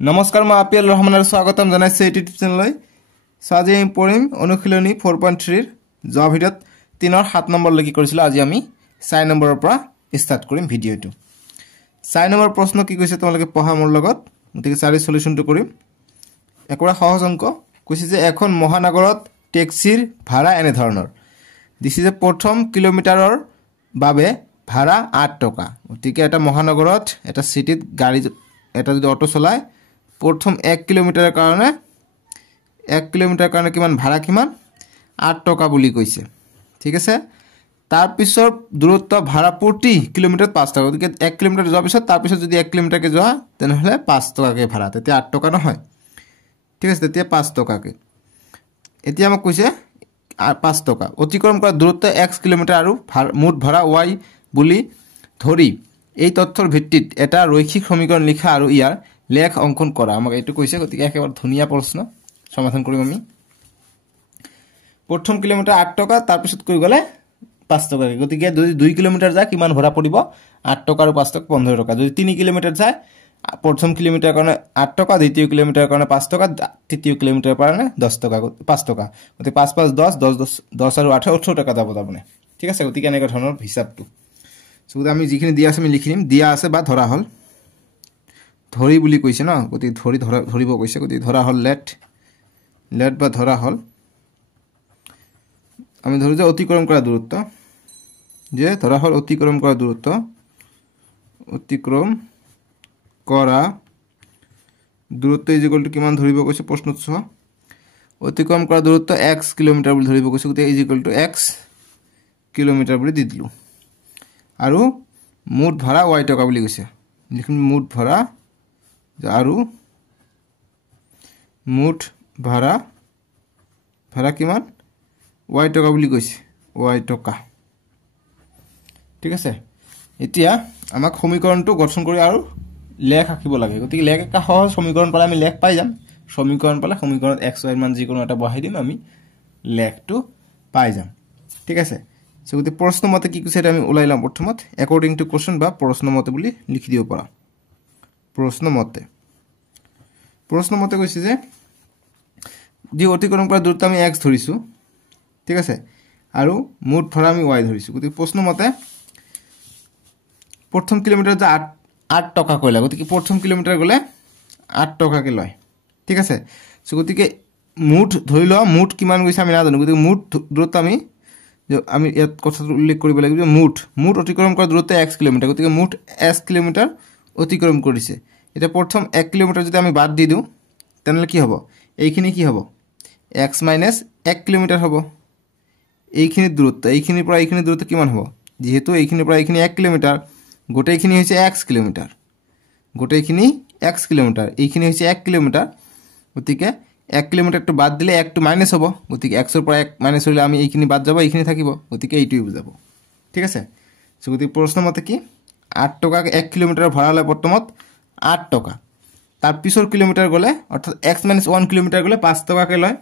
নমস্কাৰ মই আপিল ৰহমানৰ স্বাগতম জনাইছো এই ইউটিউব চেনেললৈ আজি আমি পঢ়িম অনুশীলনী 4.3 ৰ যোৱা ভিডিঅ'ত 3 ৰ 7 নম্বৰ লৈকে কৰিছিল আজি আমি 4 নম্বৰৰ পৰা ষ্টাৰ্ট কৰিম ভিডিঅ'টো 4 নম্বৰ প্ৰশ্ন কি কৈছে তোমালোকে পঢ়া মোৰ লগত গতিকে 4 সলিউশনটো কৰিম একৰা সহজ অংক কৈছে যে এখন মহানগৰত টেক্সিৰ ভাড়া এনে ধৰণৰ দিছে যে প্ৰথম কিলোমিটাৰৰ বাবে ভাড়া 8 টকা গতিকে এটা মহানগৰত এটা সিটিত গাড়ী এটা যদি অটো চলায় प्रथम 1 किलोमीटर कारण किमान भाड़ा किमान 8 टका बुली কৈছে ঠিক আছে তার পিছৰ দূৰত্ব ভাড়া প্ৰতি কিলোমিটাৰ 5 টকা গতিকে 1 কিলোমিটাৰ যোৱাৰ পিছত তাৰ পিছত যদি 1 কিলোমিটাৰকে যোৱা তেনেহলে 5 টকাকে ভাড়া তেতিয়া 8 টকা নহয় ঠিক আছে তেতিয়া 5 টকাকে এতিয়া আমাক কৈছে 5 টকা অতিক্ৰম কৰা দূৰত্ব x কিলোমিটাৰ আৰু মুঠ ভাড়া y বুলি ধৰি এই তথ্যৰ ভিত্তিত এটা ৰৈখিক সমীকৰণ লিখা আৰু ইয়াৰ লেখ অঙ্কন কৰা আমাক এইটো কৈছে গতিকে একেবাৰে ধুনিয়া প্ৰশ্ন সমাধান কৰিম আমি প্ৰথম কিলোমিটাৰ 8 টকা তাৰ পিছত কৈ গলে 5 টকা গতিকে যদি 2 কিলোমিটাৰ যায় কিমান ভাড়া পৰিব 8 টকা আৰু 5 টকা 15 টকা যদি 3 কিলোমিটাৰ যায় প্ৰথম কিলোমিটাৰ কাৰণে 8 টকা দ্বিতীয় কিলোমিটাৰ কাৰণে 5 টকা তৃতীয় কিলোমিটাৰ কাৰণে 10 টকা 5 টকা গতিকে 5 5 10 10 আৰু 8 18 টকা যাব তাৰমানে ঠিক আছে গতিকে এনেকা ধৰণৰ হিসাবটো সো আমি যিখিনি দিয়া আছে আমি লিখি দিম দিয়া আছে বা ধৰা হল ধৰি বুলি কৈছে না গতি ধৰিব কৈছে গতি ধৰা হল লেট বা ধৰা হল আমি ধৰি যে অতিক্ৰম কৰা দূৰত্ব যে ধৰা হল অতিক্ৰম কৰা দূৰত্ব ইকুয়াল টু কিমান ধৰিব কৈছে প্ৰশ্নত চোৱা অতিক্ৰম কৰা দূৰত্ব x কিলোমিটাৰ বুলি ধৰিব কৈছে গতি ইকুয়াল টু x কিলোমিটাৰ বুলি দি দিলো আৰু মুঠ ভাড়া y টকা বুলি কৈছে লিখিম মুঠ ভাড়া আৰু মুঠ ভাড়া কিমান y টকা বুলি কৈছে y টকা ঠিক আছে এতিয়া আমাক সমীকৰণটো গঠন কৰি আৰু লেখ আঁকিব লাগে গতিকে লেখ এটা সহজ সমীকৰণ পালে আমি লেখ পাই যাম সমীকৰণ পালে সমীকৰণত x y মান যিকোনো এটা বহাই দিম আমি লেখটো পাই যাম ঠিক আছে সো গতি প্ৰশ্ন মতে কি কৈছে আমি উলাইলাম প্ৰথমত অ্যাকৰ্ডিং টু কোশ্চেন বা প্ৰশ্ন মতে বুলি লিখি দিব পাৰা প্ৰশ্ন মতে কৈছে যে দি অতিক্ৰম কৰা দূৰত্ব আমি x ধৰিছো ঠিক আছে আৰু মুঠ ভাড়া আমি y ধৰিছো গতিকে প্ৰশ্ন মতে প্ৰথম কিলোমিটাৰ যে 8 টকা কইলা গতিকে প্ৰথম কিলোমিটাৰ গলে 8 টকাকে লয় ঠিক আছে সো গতিকে মুঠ ধৰি লোৱা মুঠ কিমান গৈছে আমি নাজানো গতিকে মুঠ দূৰত্ব আমি ইয়াত কথাটো উল্লেখ কৰিব লাগিব যে মুঠ অতিক্ৰম কৰা দূৰত্ব x কিলোমিটাৰ গতিকে মুঠ s কিলোমিটাৰ অতিক্ৰম কৰিছে এটা প্ৰথম 1 কিলোমিটাৰ যদি আমি বাদ দি দিও তেনেহলে কি হ'ব এইখিনি কি হ'ব x - 1 কিলোমিটাৰ হ'ব এইখিনি দূৰত্ব এইখিনিৰ পৰা এইখিনি দূৰত্ব কিমান হ'ব যেহেতু এইখিনিৰ পৰা এইখিনি 1 কিলোমিটাৰ গোটেইখিনি হৈছে x কিলোমিটাৰ এইখিনি হৈছে 1 কিলোমিটাৰ গতিকে 1 কিলোমিটাৰটো বাদ দিলে 1 টো মাইনাস হ'ব গতিকে x ৰ পৰা 1 মাইনাস হলে আমি এইখিনি বাদ যাব এইখিনি থাকিব গতিকে এইটোই বুজাব ঠিক আছে সো গতিকে প্ৰশ্ন মতে কি 8 টকা 1 কিলোমিটাৰ ভাড়া লয় প্ৰথমত 8 টকা তাৰ পিছৰ কিলোমিটাৰ গলে অৰ্থাৎ x - 1 কিলোমিটাৰ গলে 5 টকাকে লয়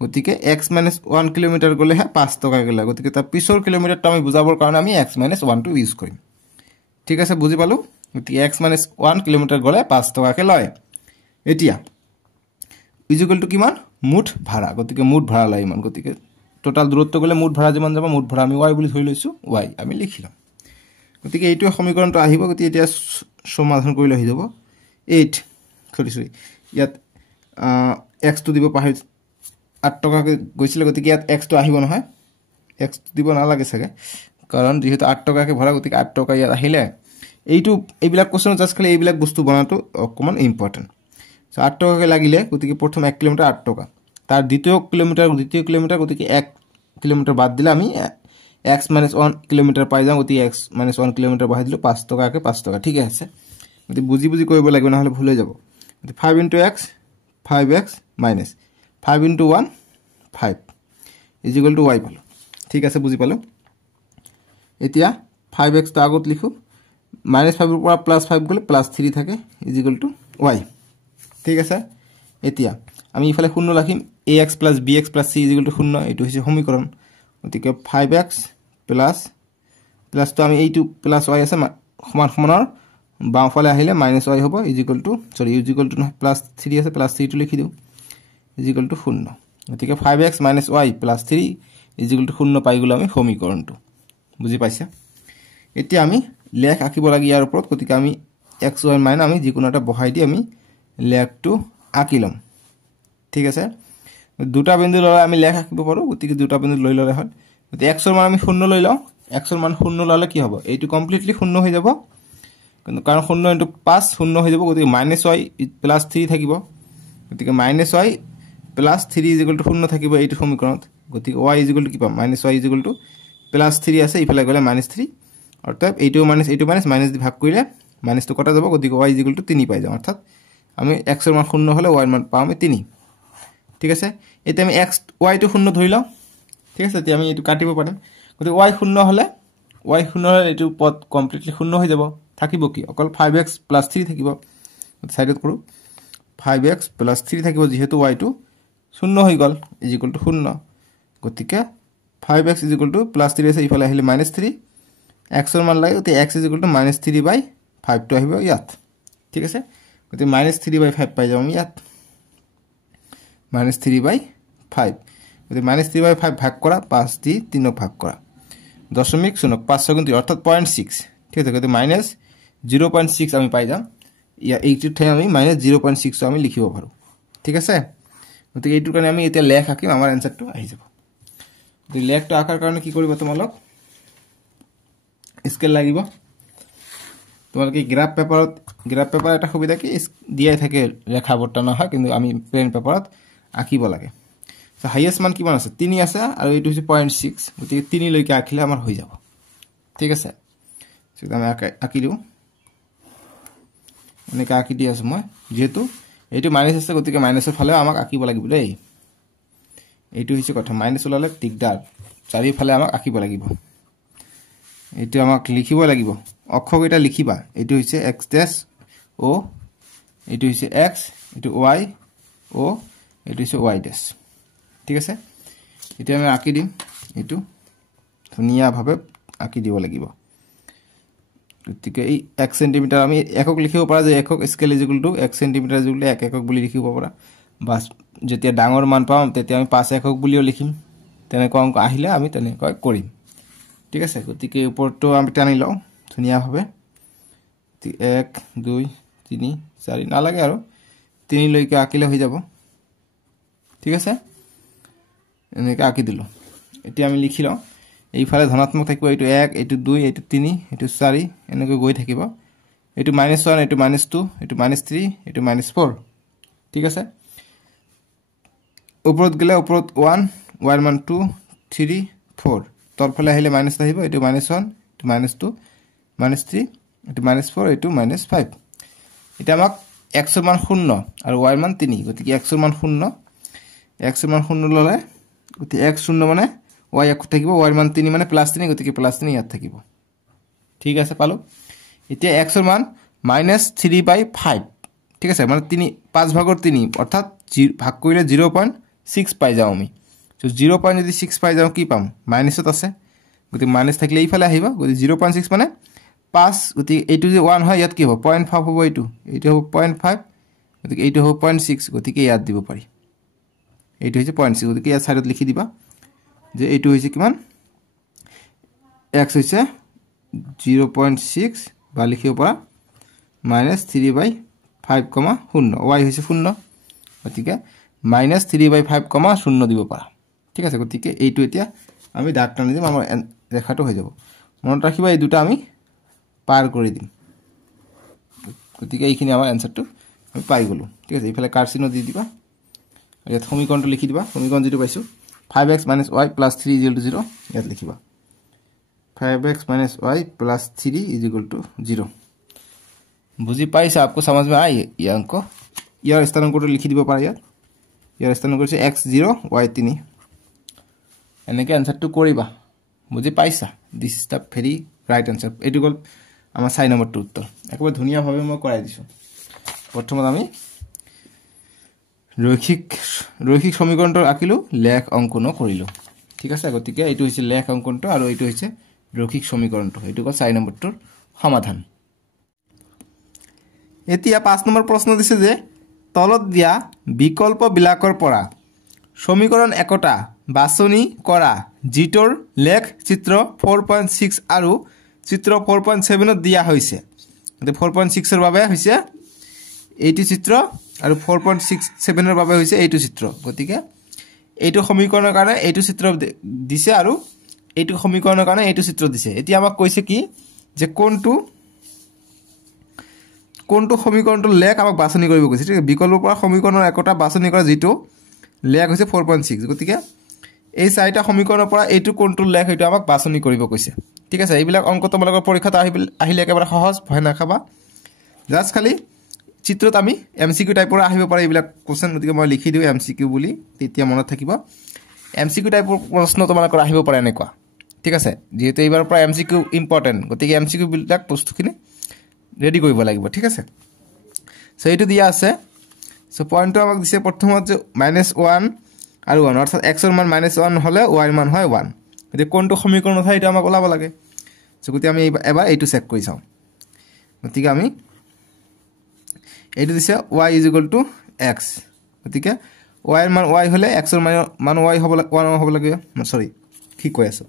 গতিকে x - 1 কিলোমিটাৰ গলে 5 টকাকে লয় গতিকে তাৰ পিছৰ কিলোমিটাৰটো আমি বুজাবৰ কাৰণে আমি x - 1 টো ইউজ কৰিম ঠিক আছে বুজি পালো গতিকে x - 1 কিলোমিটাৰ গলে 5 টকাকে লয় এতিয়া ইকুয়াল টু কিমান মুঠ ভাড়া গতিকে মুঠ ভাড়া লয় ইমান গতিকে টোটাল দূৰত্ব গলে মুঠ ভাড়া যিমান যাব মুঠ ভাড়া আমি y বুলি ধৰি লৈছো y আমি লিখিলাম গতিকে এইটো সমীকৰণটো আহিব গতিকে এতিয়া সমাধান কৰিলে হৈ যাব 8 সৰি ইয়াত x টো দিব পাহে 8 টকাকে গৈছিল গতিকে ইয়াত x টো আহিব নহয় x দিব নালাগে সকে কাৰণ যেহেতু 8 টকাকে ভাড়া গতিকে 8 টকা ইয়াত আহিলে এইবিলাক কোশ্চেন জাস্ট খালি এইবিলাক বস্তু বনাটো অকমান ইম্পৰ্টেন্ট সো 8 টকাকে লাগিলে গতিকে প্ৰথম 1 কিলোমিটাৰ 8 টকা তাৰ দ্বিতীয় কিলোমিটাৰ গতিকে 1 কিলোমিটাৰ বাদ দিলে আমি x - 1 কিলোমিটাৰ পাই যাম গতিকে x - 1 কিলোমিটাৰ বহাই দিলো 5 টকাকে 5 টকা ঠিক আছে গতিকে বুজি কৰিব লাগিব নহলে ভুল হৈ যাব 5 * x 5x - 5 * 1 5 = y পালো ঠিক আছে বুজি পালো এতিয়া 5x টো আগত লিখো -5 ৰ পৰা +5 গলে +3 থাকে = y ঠিক আছে এতিয়া আমি ইফালে শূন্য ৰাখিম ax + bx + c = 0 এটো হৈছে সমীকৰণ গতিকে 5x + তো আমি এইটো + y আছে সমান সমানৰ বাওঁফালে আহিলে মাইনাছ y হ'ব ইজ ইকুৱেল টু সৰি ইজ ইকুৱেল টু নহয় প্লাছ 3 আছে প্লাছ 3 টো লিখি দিওঁ ইজ ইকুৱেল টু 0 গতিকে 5x - y plus 3 is equal two 0 পাই গ'লো আমি সমীকৰণটো বুজি পাইছা এতিয়া আমি লেখ আঁকিব লাগে ইয়াৰ ওপৰত গতিকে আমি x y মান আমি যিকোনো এটা বহাই দি আমি লেখটো আঁকি লম ঠিক আছে দুটা বিন্দু লৈ আমি লেখ আঁকিব পাৰো গতিকে দুটা বিন্দু লৈ ললে হয় গতিকে x ৰ মান আমি 0 লৈ লওঁ x ৰ মান 0 ললে কি হ'ব এইটো কমপ্লিটলি 0 হৈ যাব কাৰণ 0 * 5 0 হৈ যাব গতিকে -y + 3 থাকিব গতিকে -y + 3 0 থাকিব এইটো সমীকৰণত গতিকে y কি পাম -y +3 আছে ইফালে গলে -3 অৰ্থাৎ এইটো মাইনাস দি ভাগ কৰিলে মাইনাসটো কটা যাব গতিকে y 3 পাই যাম অৰ্থাৎ আমি x ৰ মান 0 হলে y ৰ মান পাম 3 ঠিক আছে এতিয়া আমি x y টো 0 ধৰি লওঁ ঠিক আছে এতিয়া আমি এইটো কাটিব পাৰিম গতিকে y 0 হলে এইটো পদ কমপ্লিটলি 0 হৈ যাব থাকিব কি অকল 5x + 3 থাকিব সাইডত কৰো 5x + 3 থাকিব যেহেতু y টো 0 হৈ গল ইজ ইকুৱেল টু 0 গতিকে 5x + 3 আছে ইফালে আহিলে -3 x ৰ মান লাগে গতিকে x -3/5 টো আহিব ইয়াত ঠিক আছে গতিকে -3/5 পাই যাম ইয়াত -3/5 গতিকে -3/5 ভাগ কৰা 5 দি 3 ভাগ কৰা 0.05 অৰ্থাৎ 0.6 ঠিক আছে গতিকে -0.6 আমি পাই যাম ইয়া এইটো ঠাই আমি -0.6 আমি লিখিব পাৰো ঠিক আছে গতিকে এইটো কাৰণে আমি এতিয়া লেখ আঁকিম আমাৰ এনসাৰটো আহি যাব গতিকে লেখটো আঁকাৰ কাৰণে কি কৰিব তোমালোক স্কেল লাগিব তোমালোকে গ্ৰাফ পেপাৰ এটা সুবিধা কি দিয়াই থাকে ৰেখা বৰ্তন হয় কিন্তু আমি পেন পেপাৰত আঁকিব লাগে সো হাইয়েস্ট মান কিমান আছে 3 আছে আৰু এইটো হৈছে 0.6 গতিকে 3 লৈকে আঁকিলে আমাৰ হৈ যাব ঠিক আছে সো আমি আঁকি দিও এনেকৈ আঁকি দি আছো মই যেহেতু এইটো মাইনাস আছে গতিকে মাইনাসৰ ফালে আমাক আঁকিব লাগিব দেই এইটো হৈছে কথা মাইনাস ওলালে দিগদাৰ চাৰিফালে আমাক আঁকিব লাগিব এইটো আমাক লিখিব লাগিব অক্ষৰকেইটা লিখিবা এইটো হৈছে x ড্যাশ o এইটো হৈছে x এইটো y o এইটো হৈছে y ড্যাশ ঠিক আছে এতিয়া আমি আঁকি দিম এইটো ধুনিয়া ভাবে আঁকি দিব লাগিব গতিকে এই 1 সেন্টিমিটাৰ আমি একক লিখিব পাৰা যে একক scale is equal two 1 centimetre is equal two 1 একক বুলি লিখিব পাৰা বাস যেতিয়া ডাঙৰ মান পাম তেতিয়া আমি 5 একক বুলিও লিখিম তেনেকৈ অংক আহিলে আমি তেনেকৈ কৰিম ঠিক আছে গতিকে ওপৰটো আমি টানি লওঁ ধুনিয়া ভাবে 1 2 3 4 নালাগে আৰু 3 লৈকে আঁকিলে হৈ যাব ঠিক আছে এনেকৈ আঁকি দিলো এতিয়া আমি লিখি লওঁ এইফালে ধনাত্মক থাকিব এইটো 1 এইটো 2 এইটো 3 এইটো 4 এনেকৈ গৈ থাকিব এইটো -1 এইটো -2 এইটো -3 এইটো -4 ঠিক আছে ওপৰত গলে ওপৰত 1 y মান 2 3 4 তলফালে আহিলে মাইনাস আহিব এইটো -1 এইটো -2 -3 এইটো -4 এইটো -5 এটা আমাক x ৰ মান 0 আৰু y ৰ মান 3 গতিকে x ৰ মান 0 ললে গতিকে x 0 মানে y এক থাকিব y ৰ মান 3 মানে +3 গতিকে +3 ইয়াত থাকিব ঠিক আছে পালো এতিয়া x ৰ মান -3/5 ঠিক আছে মানে 5 ভাগৰ 3 অৰ্থাৎ ভাগ কৰিলে 0.6 পাই যাও আমি সো 0.6 পাই যাও কি পাম মাইনাসত আছে গতিকে মাইনাস থাকিলে ইফালে আহিব গতিকে 0.6 মানে 5 গতিকে এইটো যে 1 হয় ইয়াত কি হ'ব 0.5 হ'ব এইটো হ'ব 0.5 গতিকে এইটো হ'ব 0.6 গতিকে ইয়াত দিব পাৰি এইটো হৈছে 0.6 গতিকে ইয়াত সাইডত লিখি দিবা যে এইটো হৈছে কিমান x হৈছে 0.6 বা লিখিব পৰা -3/5, 0 y হৈছে 0 গতিকে -3/5, 0 দিব পাৰা ঠিক আছে গতিকে এইটো এতিয়া আমি দাগ টানি দিম আমাৰ ৰেখাটো হৈ যাব মনত ৰাখিবা এই দুটা আমি পাৰ কৰি দিম গতিকে এইখিনি আমাৰ এনসাৰটো আমি পাই গলো ঠিক আছে ইফালে কাৰ চিহ্ন দি দিবা ইয়াত সমীকৰণটো লিখি দিবা সমীকৰণ যেটো পাইছো 5x - y + 3 = 0 ইয়াত লিখিবা 5x - y + 3 = 0 বুজি পাইছা आपको समझ में आई ये अंक ইয়াৰ স্থানাঙ্কটো লিখি দিব পাৰা ইয়াৰ স্থানাঙ্ক হৈছে x 0 y 3 এনেকৈ আনসাৰটো কৰিবা বুজি পাইছা this is the very right answer এটো গল আমাৰ 6 নম্বৰটো উত্তৰ একবাৰ ধুনিয়া ভাবে মই কৰাই দিছো প্ৰথমত আমি ৰৈখিক সমীকৰণটো আঁকিলো লেখ অঙ্কন কৰিলো ঠিক আছে গতিকে এইটো হৈছে লেখ অঙ্কনটো আৰু এইটো হৈছে ৰৈখিক সমীকৰণটো এইটো গল 6 নম্বৰটোৰ সমাধান এতিয়া 5 নম্বৰ প্ৰশ্ন দিছে যে তলত দিয়া বিকল্পবিলাকৰ পৰা সমীকৰণ একোটা বাছনি কৰা যিটোৰ লেখ চিত্ৰ 4.6 আৰু চিত্ৰ 4.7 দিয়া হৈছে। 4.6 বাবে হৈছে এইটো চিত্ৰ আৰু 4.67 বাবে হৈছে এইটো চিত্ৰ। গতিকে এইটো সমীকৰণৰ কাৰণে এইটো চিত্ৰ দিছে আৰু এইটো সমীকৰণৰ কাৰণে এইটো চিত্ৰ দিছে। এতিয়া আমাক কৈছে কি যে কোনটো সমীকৰণটো লেখ আমাক বাছনি কৰিব কৈছে। ঠিক আছে, বিকল্পৰ পৰা সমীকৰণৰ একোটা বাছনি কৰা যিটো লেখ হৈছে 4.6। গতিকে এই চাৰিটা সমীকৰণৰ পৰা এইটো কোনটো লেখ সেইটো আমাক বাছনি কৰিব কৈছে। ঠিক আছে, এইবিলাক অংক তোমালোকৰ পৰীক্ষাত আহিলে একেবাৰে সহজ, ভয় নাখাবা। জাষ্ট খালি চিত্ৰত আমি MCQ টাইপৰ আহিব পাৰে এইবিলাক কোৱেশ্চন। গতিকে মই লিখি দিওঁ MCQ বুলি, তেতিয়া মনত থাকিব। MCQ টাইপৰ প্ৰশ্ন তোমালোকৰ আহিব পাৰে এনেকুৱা। ঠিক আছে, যিহেতু এইবাৰ পৰা MCQ ইম্পৰ্টেণ্ট, গতিকে MCQ বিলাক বস্তুখিনি ৰেডি কৰিব লাগিব। ঠিক আছে, চ' এইটো দিয়া আছে। চ' পইণ্টটো আমাক দিছে প্ৰথমত যে -1 আৰু 1, অৰ্থাৎ এক্সৰ মান -1 হ'লে ৱাইৰ মান হয় 1। গতিকে কোনটো সমীকৰণ হয় এইটো আমাক ওলাব লাগে। চ' গতিকে আমি এবাৰ এইটো চেক কৰি চাওঁ। গতিকে আমি এইটো দিছে y = x। গতিকে ৱাইৰ মান y হ'লে এক্সৰ মান y হ'ব লাগে। সৰি, কি কৈ আছোঁ,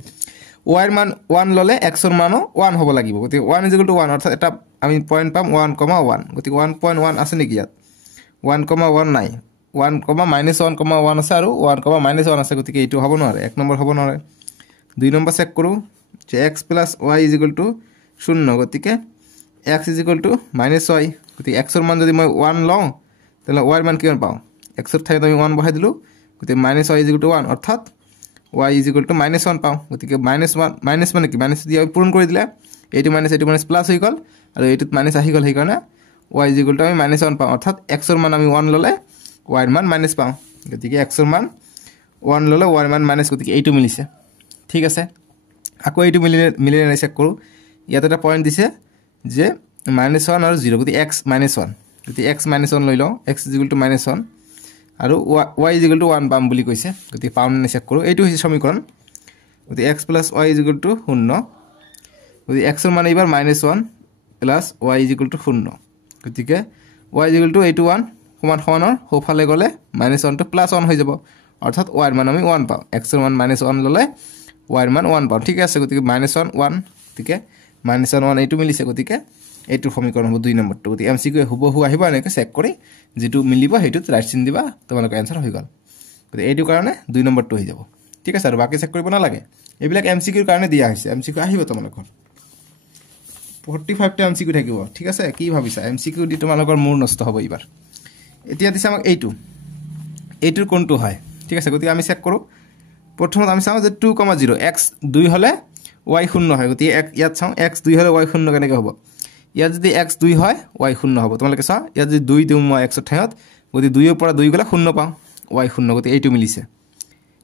ৱাইৰ মান 1 ল'লে এক্সৰ মানো 1 হ'ব লাগিব। গতিকে 1 = 1, অৰ্থাৎ এটা আমি পইণ্ট পাম 1,1। গতিকে 1.1 আছে নেকি ইয়াত? 1,1 নাই। 1,-1,1 আছে আৰু 1,-1 আছে। গতিকে এইটো হ'ব নোৱাৰে, 1 নম্বৰ হ'ব নোৱাৰে। 2 নম্বৰ চেক কৰোঁ যে x + y = 0। গতিকে x = -y। গতিকে এক্সৰ মান যদি মই 1 লওঁ তেতিয়াহ'লে ৱাইৰ মান কিমান পাওঁ? এক্সৰ ঠাইত আমি 1 বহাই দিলোঁ। গতিকে -y = 1, অৰ্থাৎ y = -1 পাওঁ। গতিকে -1 মাইনাছ মানে কি? মাইনাছ দি আমি পূৰণ কৰি দিলে এইটো মাইনাছ প্লাছ হৈ গ'ল আৰু এইটোত মাইনাছ আহি গ'ল। সেইকাৰণে y = আমি -1 পাওঁ, অৰ্থাৎ এক্সৰ মান আমি 1 ল'লে ৱাইৰ মান মাইনাছ পাওঁ। গতিকে এক্সৰ মান 1 ল'লে ৱাইৰ মান মাইনাছ। গতিকে এইটো মিলিছে। ঠিক আছে, আকৌ এইটো মিলিলে নাই চেক কৰোঁ। ইয়াত এটা পইণ্ট দিছে যে -1 আৰু 0। গতিকে x -1। গতিকে x -1 লৈ লওঁ, x = -1 আৰু y = 1 পাম বুলি কৈছে। গতিকে পাম নে চেক কৰোঁ। এইটো হৈছে সমীকৰণ। গতিকে x + y = 0। গতিকে এক্সৰ মান এইবাৰ -1 + y = 0। গতিকে y = এইটো 1 সমানৰ সোঁফালে গ'লে -1টো +1 হৈ যাব, অৰ্থাৎ ৱাইৰ মান আমি 1 পাওঁ। এক্সৰ মান -1 ল'লে ৱাইৰ মান 1 পাওঁ। ঠিক আছে, গতিকে -1 1। গতিকে -1 1 এইটো মিলিছে। গতিকে এইটো সমীকৰণ হ'ব 2 নম্বৰটো। গতিকে MCQ হুবহু আহিব, এনেকৈ চেক কৰি যিটো মিলিব সেইটোত ৰাইট চিন দিবা, তোমালোকৰ এনচাৰ হৈ গ'ল। গতিকে এইটো কাৰণে 2 নম্বৰটো হৈ যাব। ঠিক আছে, আৰু বাকী চেক কৰিব নালাগে। এইবিলাক MCQৰ কাৰণে দিয়া হৈছে। MCQ আহিব তোমালোকৰ 45টা MCQ থাকিব। ঠিক আছে, কি ভাবিছা? MCQ দি তোমালোকৰ মূৰ নষ্ট হ'ব এইবাৰ। এতিয়া দিছে আমাক এইটোৰ কোনটো হয়। ঠিক আছে, গতিকে আমি চেক কৰোঁ। প্ৰথমত আমি চাওঁ যে 2,0 x 2 হ'লে y 0 হয়। গতিকে ইয়াত চাওঁ x 2 হ'লে y 0 কেনেকৈ হ'ব? ইয়াত যদি x 2 হয় y 0 হ'ব। তোমালোকে চোৱা, ইয়াত যদি 2 দিওঁ মই xৰ ঠাইত, গতিকে 2ৰ পৰা 2 গ'লে 0 পাওঁ, y 0। গতিকে এইটো মিলিছে।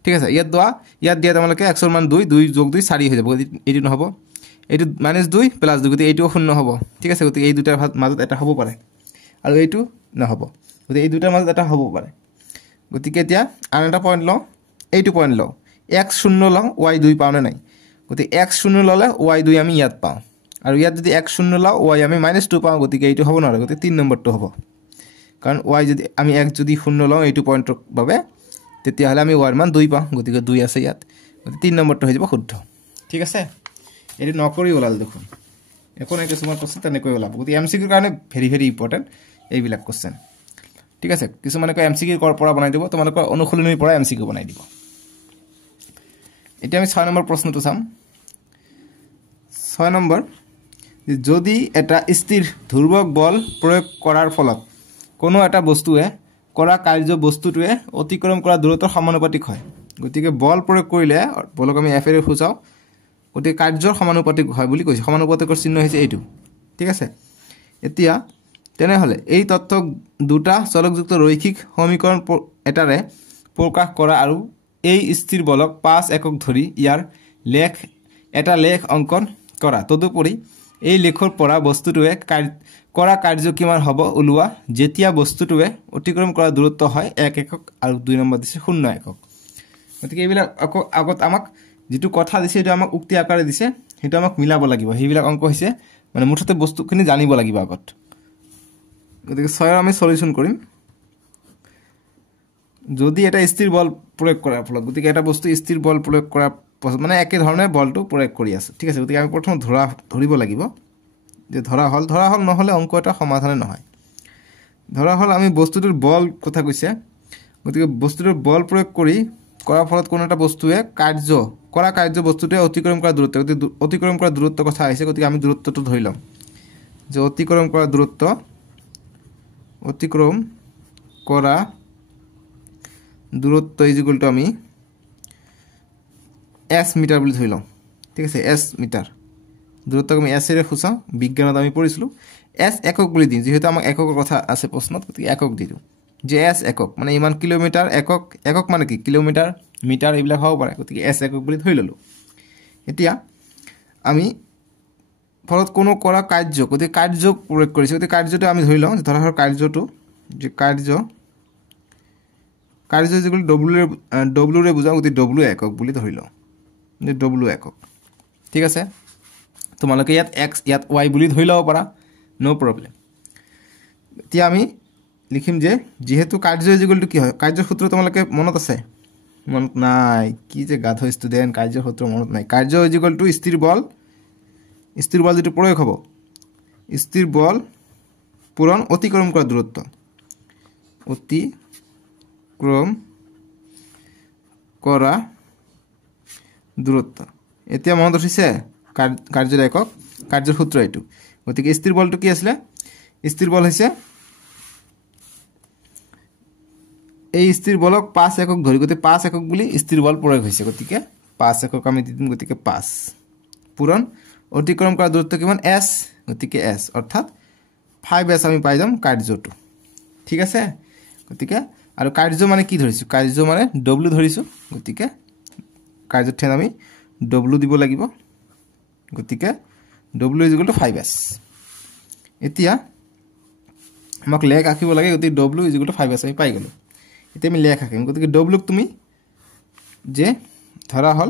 ঠিক আছে, ইয়াত দিয়া তোমালোকে এক্সৰ মান 2 2 + 2 4 হৈ যাব। গতিকে এইটো নহ'ব। এইটো -2 + 2, গতিকে এইটোও 0 হ'ব। ঠিক আছে, গতিকে এই দুটাৰ মাজত এটা হ'ব পাৰে আৰু এইটো নহ'ব। গতিকে এই দুটাৰ মাজত এটা হ'ব পাৰে। গতিকে এতিয়া আন এটা পইণ্ট লওঁ, এইটো পইণ্ট লওঁ, x 0 লওঁ, y 2 পাওঁ নে নাই? গতিকে x 0 ল'লে y 2 আমি ইয়াত পাওঁ, আৰু ইয়াত যদি x 0 লওঁ y আমি -2 পাওঁ। গতিকে এইটো হ'ব নোৱাৰে। গতিকে 3 নম্বৰটো হ'ব, কাৰণ y যদি আমি x যদি 0 লওঁ এইটো পইণ্টৰ বাবে, তেতিয়াহ'লে আমি ৱাইৰ মান 2 পাওঁ। গতিকে 2 আছে ইয়াত। গতিকে 3 নম্বৰটো হৈ যাব শুদ্ধ। ঠিক আছে, এইটো নকৰি ওলাল দেখোন, একো নাই। কিছুমান কুৱেশ্যন তেনেকৈ ওলাব। গতিকে MCQৰ কাৰণে ভেৰি ইম্পৰ্টেণ্ট এইবিলাক কুৱেশ্যন। ঠিক আছে, কিছুমানে কয় MCQ পৰা বনাই দিব, তোমালোকৰ অনুশীলনীৰ পৰা MCQ বনাই দিব। এতিয়া আমি 6 নম্বৰ প্ৰশ্নটো চাম। 6 নম্বৰ, যদি এটা স্থিৰ ধ্ৰুৱক বল প্ৰয়োগ কৰাৰ ফলত কোনো এটা বস্তুৱে কৰা কাৰ্য বস্তুটোৱে অতিক্ৰম কৰা দূৰত্বৰ সমানুপাতিক হয়। গতিকে বল প্ৰয়োগ কৰিলে, বলক আমি F এৰে সূচাওঁ, গতিকে কাৰ্যৰ সমানুপাতিক হয় বুলি কৈছে। সমানুপাতিকৰ চিহ্ন হৈছে এইটো। ঠিক আছে, এতিয়া তেনেহ'লে এই তথ্যক দুটা চলকযুক্ত ৰৈখিক সমীকৰণ এটাৰে প্ৰকাশ কৰা আৰু এই স্থিৰ বলক 5 একক ধৰি ইয়াৰ এটা লেখ অংকন কৰা। তদুপৰি এই লেখৰ পৰা বস্তুটোৱে কৰা কাৰ্য কিমান হ'ব ওলোৱা যেতিয়া বস্তুটোৱে অতিক্ৰম কৰা দূৰত্ব হয় 1 একক আৰু 2 নম্বৰ দিছে 0 একক। গতিকে এইবিলাক আগত আমাক যিটো কথা দিছে সেইটো আমাক উক্তি আকাৰে দিছে, সেইটো আমাক মিলাব লাগিব। সেইবিলাক অংক হৈছে মানে মুঠতে বস্তুখিনি জানিব লাগিব আগত। গতিকে 6 আমি সলিউশন কৰিম যদি এটা স্থিৰ বল প্ৰয়োগ কৰাৰ ফলত গতিকে এটা বস্তু স্থিৰ বল প্ৰয়োগ কৰা মানে একে ধৰণে বলটো প্ৰয়োগ কৰি আছে ঠিক আছে গতিকে আমি প্ৰথম ধৰিব লাগিব যে ধৰা হল নহলে অংক এটা সমাধান নহয় ধৰা হল আমি বস্তুটোৰ বল কথা কৈছে গতিকে বস্তুটোৰ বল প্ৰয়োগ কৰাৰ ফলত কোন এটা বস্তুৱে কাৰ্য বস্তুটোৱে অতিক্ৰম কৰা দূৰত্ব গতিকে অতিক্ৰম কৰা দূৰত্ব কথা আহিছে গতিকে আমি দূৰত্বটো ধৰি লম যে অতিক্ৰম কৰা দূৰত্ব আমি s মিটাৰ বুলি ধৰি লম ঠিক আছে s মিটাৰ দূৰত্বক আমি s এৰে খুচাও বিজ্ঞানত আমি পঢ়িছিলো s একক বুলি দিম যেহেতু আমাক এককৰ কথা আছে প্ৰশ্নত গতিকে একক দিও যে s একক মানে ইমান কিলোমিটাৰ একক মানে কি কিলোমিটাৰ মিটাৰ এইবিলাক হ'ব পাৰে গতিকে s একক বুলি ধৰি ললো এতিয়া আমি ফলত কোনো কৰা কাৰ্য গতিকে কাৰ্য প্ৰয়োগ কৰিছে গতিকে কাৰ্যটো আমি ধৰি লওঁ ধৰা হল কাৰ্যটো যে কাৰ্য যেগুলো w ৰে বুজাও গতিকে w একক বুলি ধৰি লওঁ যে w একক ঠিক আছে তোমালোকে ইয়াত x ইয়াত y বুলি ধৰি লব পাৰা নো প্ৰবলেম এতিয়া আমি লিখিম যে যেহেতু কাৰ্য যেগুলো কি হয় কাৰ্য সূত্ৰ তোমালোকে মনত আছে মনত নাই কি যে গাধ ষ্টুডেন্ট কাৰ্য সূত্ৰ মনত নাই কাৰ্য যেগুলো স্থিৰ বল যেটো প্ৰয়োগ হ'ব স্থিৰ বল পূৰণ অতিক্ৰম কৰা দূৰত্ব এতিয়া মনত উঠিছে কাৰ্যৰ একক কাৰ্যৰ সূত্ৰ এইটো গতিকে স্থিৰ বলটো কি আছিল স্থিৰ বল হৈছে এই স্থিৰ বলক 5 একক ধৰি গতি 5 একক বুলি স্থিৰ বল প্ৰয়োগ হৈছে গতিকে 5 একক আমি দিম গতিকে 5 পূৰণ অতিক্ৰম কৰা দূৰত্ব কিমান s গতিকে s অৰ্থাৎ 5s আমি পাই যাম কাৰ্যটো ঠিক আছে গতিকে আৰু কাৰ্য মানে কি ধৰিছো কাৰ্য মানে w ধৰিছো গতিকে কাৰ্যৰ ঠাইত আমি w দিব লাগিব গতিকে w 5s এতিয়া আমাক লেখ আঁকিব লাগে গতিকে w 5s আমি পাই গলো এতিয়া আমি লেখ আঁকিম গতিকে w ক তুমি যে ধৰা হল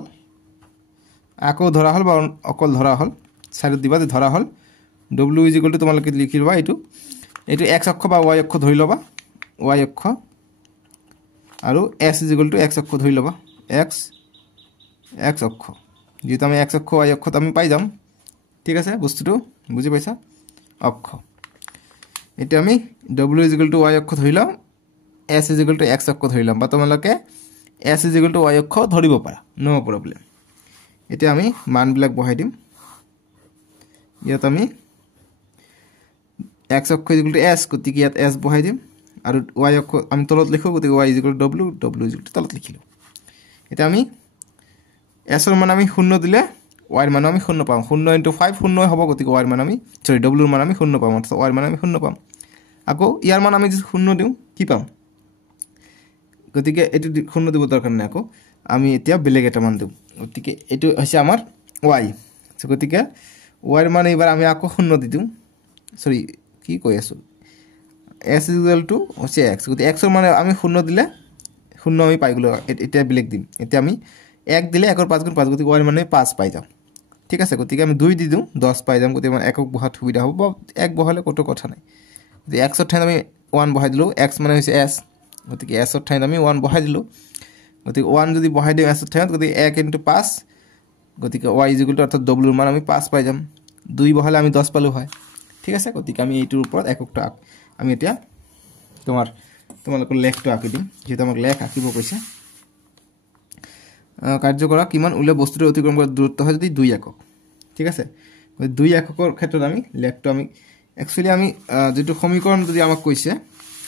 আকৌ ধৰা হল বা অকল ধৰা হল সাইডত দিবা যে ধৰা হল w তোমালোকে লিখিবা এইটো x অক্ষ বা y অক্ষ ধৰি লবা y অক্ষ আৰু s x অক্ষ ধৰি লবা x অক্ষ যেটা আমি x অক্ষ y অক্ষ আমি পাই যাম ঠিক আছে বস্তুটো বুজি পাইছা অক্ষ এটা আমি w y অক্ষ ধৰি লম s x অক্ষ ধৰি লম বা তোমালোকে s y অক্ষ ধৰিব পাৰা নো প্ৰবলেম এটা আমি মান বিলাক বহাই দিম ইয়াত আমি x অক্ষ s গতিকে ইয়াত s বহাই দিম আৰু y অক্ষ আমি তলত লিখো গতিকে y w তলত লিখিলো এটা আমি s এর মান আমি 0 দিলে y এর মান আমি 0 পাম 0 * 5 0 হ'ব গতিকে y এর মান আমি সরি w এর মান আমি 0 পাম অর্থাৎ y এর মান আমি 0 পাম আকৌ ইয়াৰ মান আমি যদি 0 দিও কি পাম গতিকে এটো 0 দিব দৰকাৰ নাই আকৌ আমি এতিয়া বেলেগ এটা মান দিম গতিকে এটো হৈছে আমাৰ y গতিকে y এৰ মান এবাৰ আমি আকৌ 0 দি দিম সরি কি কৈ আছো s হচ্ছে x গতি x এর মানে আমি 0 দিলে 0 আমি পাই গলো এটা বেলেগ দিম এতিয়া আমি 1 দিলে 1 এর 5 গুণ 5 গতি y এর মানে 5 পাই যাম ঠিক আছে গতিকে আমি 2 দি দিও 10 পাই যাম গতি মানে একক বহাত সুবিধা হ'ব 1 বহালে কত কথা নাই যদি x এর ঠাইত আমি 1 বহাই দিলো x মানে হৈছে s গতিকে s এর ঠাইত আমি 1 বহাই দিলো গতিকে 1 যদি বহাই দিও s এর ঠাইত গতি 1 * 5 গতিকে y অর্থাৎ w এর মান আমি 5 পাই যাম 2 বহালে আমি 10 পালো হয় ঠিক আছে গতিকে আমি এইটোৰ ওপৰত এককটা আমি এতিয়া তোমালোকৰ লেখটো আঁকি দিম যেটা আমাক লেখ আঁকিব কৈছে কাৰ্য কৰা কিমান উলে বস্তুটো অতিক্ৰম কৰা দূৰত্ব হয় যদি 2 একক ঠিক আছে 2 এককৰ ক্ষেত্ৰত আমি লেখটো আমি একচুয়ালি আমি যেটো সমীকৰণ যদি আমাক কৈছে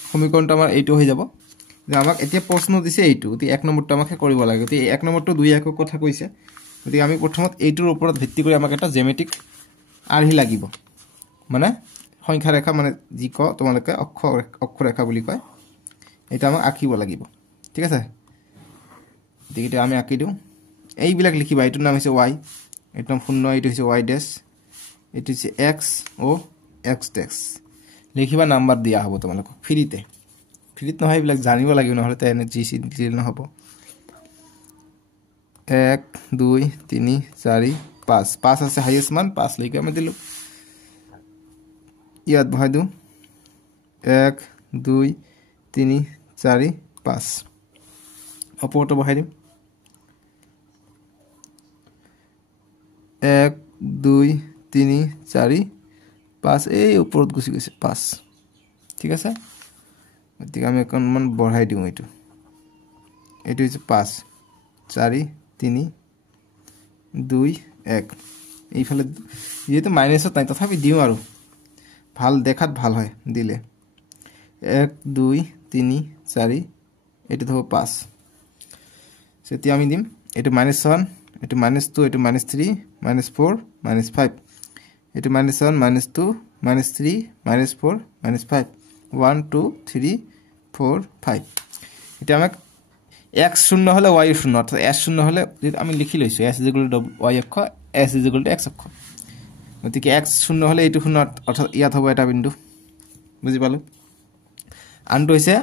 সমীকৰণটো আমাৰ এইটো হৈ যাব যে আমাক এতিয়া প্ৰশ্ন দিছে এইটো গতি 1 নম্বৰটো আমাকে কৰিব লাগে গতি 1 নম্বৰটো 2 একক কথা কৈছে গতি আমি প্ৰথমত এইটোৰ ওপৰত ভিত্তি কৰি আমাক এটা জ্যামিতিক আৰ্হি লাগিব মানে সংখ্যা ৰেখা মানে যি ক তোমালোকে অক্ষ ৰেখা বুলি কয় এটা আমাক আঁকিব লাগিব ঠিক আছে দেখি আমি আঁকি দিও এইবিলাক লিখিবা এটাৰ নাম হৈছে y এটাৰ নাম 0 এটা হৈছে y ড্যাশ এটা হৈছে x ও x ড্যাশ লিখিবা নাম্বার দিয়া হ'ব তোমালোক ফ্ৰীতে নহয় এইবিলাক জানিব লাগিব নহলে তে এনে জিসি দিলে নহব 1 2 3 4 5 5 আছে হাইয়েস্ট মান 5 লৈকে আমি দিলো ইয়াত বহাই দিও 1 2 3 4 5 ওপৰটো বহাই দিম 1 2 3 4 5 এই ওপৰত গুছি গৈছে 5 ঠিক আছে গতিকে আমি অকণমান বঢ়াই দিম এইটো হৈছে 5 4 3 2 1 এইফালে যেহেতু মাইনাছত নাই তথাপি দিওঁ আৰু ভাল দেখাত ভাল হয় দিলে 1 2 3 4 এইটো হ'ব 5 সেটি আমি দিম এটো -1 এটো -2 এটো -3 -4 -5 এটো -1 -2 -3 -4 -5 1 2 3 4 5 এটা আমাক x শূন্য হলে y শূন্য অর্থাৎ s শূন্য হলে আমি লিখি লৈছো s y অক্ষ s x অক্ষ গতিকে x শূন্য হলে এইটো শূন্য অর্থাৎ ইয়াত হ'ব এটা বিন্দু বুজি পালো আনটো হৈছে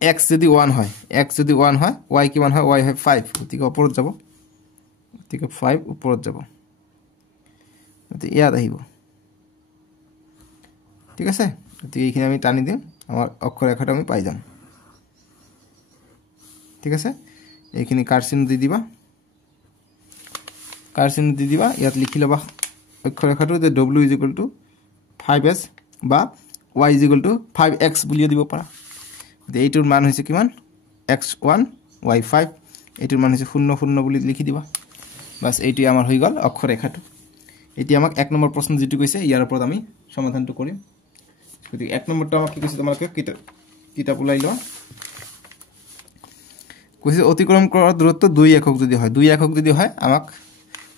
x যদি 1 হয় x যদি 1 হয় y কিমান হয় y হয় 5 গতিকে ওপৰত যাব গতিকে 5 ওপৰত যাব গতিকে ইয়াত আহিব ঠিক আছে গতিকে এইখিনি আমি টানি দিম আমাৰ অক্ষৰেখাটো আমি পাই যাম ঠিক আছে এইখিনি কাৰ্চিন দি দিবা ইয়াত লিখি লবা অক্ষৰেখাটো যে w 5s বা y 5x বুলি দিব পাৰা এইটোৰ মান হৈছে কিমান x1 y5 এইটোৰ মান হৈছে 0 0 বুলি লিখি দিবা বাস এইটোই আমাৰ হৈ গল অক্ষৰেখাটো এটি আমাক 1 নম্বৰ প্ৰশ্ন যেটো কৈছে ইয়াৰ ওপৰত আমি সমাধানটো কৰিম গতিকে 1 নম্বৰটো আমাক কি কৈছে তোমালোকে কিতাপ উলাই লোৱা কৈছে অতিক্ৰম কৰা দূৰত্ব 2 একক যদি হয় 2 একক যদি হয় আমাক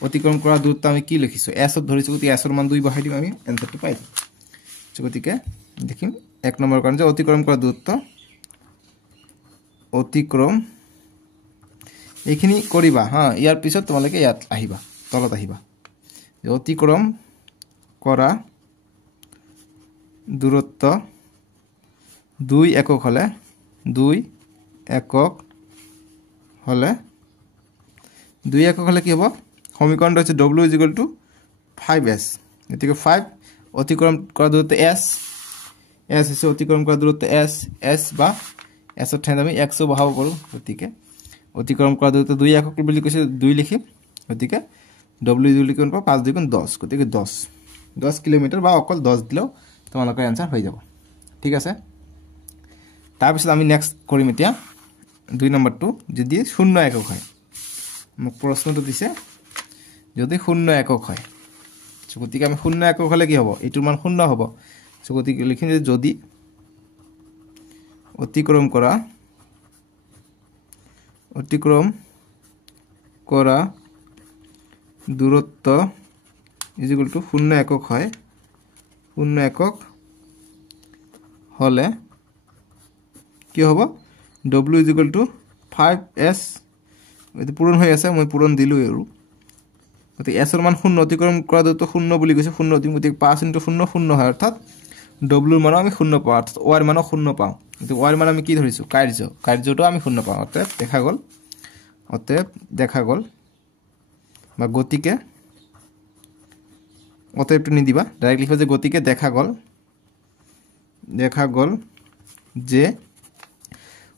অতিক্ৰম কৰা দূৰত্ব আমি কি লিখিছো s ত ধৰিছো গতি s ৰ মান 2 বহাই দিম আমি এনসাৰটো পাই যাম গতিকে দেখিম 1 নম্বৰ কাৰণ যে অতিক্ৰম কৰা দূৰত্ব অতিক্ৰম এইখিনি কৰিবা হা ইয়াৰ পিছত তোমালোকে ইয়াত আহিবা তলত আহিবা অতিক্ৰম কৰা দূৰত্ব 2 একক হলে 2 একক হলে কি হ'ব সমীকৰণটো হৈছে w 5s গতিকে 5 অতিক্ৰম কৰা দূৰত্ব s হৈছে অতিক্ৰম কৰা দূৰত্ব s বা s ৰ ঠাইত আমি x বহাব পাৰো গতিকে অতিক্ৰম কৰা দূৰত্ব 2 একক বুলি কৈছে 2 লিখিম গতিকে w কিমান পাব 5 2 10 গতিকে 10 কিলোমিটাৰ বা অকল 10 দিলেও তোমালোকৰ आंसर হৈ যাব ঠিক আছে তাৰ পিছত আমি নেক্সট কৰিম এতিয়া 2 নম্বৰটো যদি 0 একক হয় মোক প্ৰশ্নটো দিছে যদি 0 একক হয় গতিকে আমি 0 একক হলে কি হ'ব এইটোৰ মান 0 হ'ব গতিকে লিখিম যে যদি অতিক্ৰম কৰা দূৰত্ব = 0 একক হয় 0 একক হলে কি হ'ব w = 5s এটো পূৰণ হৈ আছে মই পূৰণ দিলো আৰু গতিকে s ৰ মান 0 অতিক্ৰম কৰা দূৰত্ব 0 বুলি কৈছে 0 দিম গতিকে 5 * 0 0 হয় অৰ্থাৎ w ৰ মান আমি 0 পাওঁ অৰ্থাৎ y ৰ মান 0 পাওঁ কিন্তু y ৰ মান আমি কি ধৰিছো কাৰ্যটো আমি 0 পাওঁ অতএব দেখা গল বা গতিকে অতএবটো নিদিবা ডাইৰেক্ট লিখবা যে গতিকে দেখা গল যে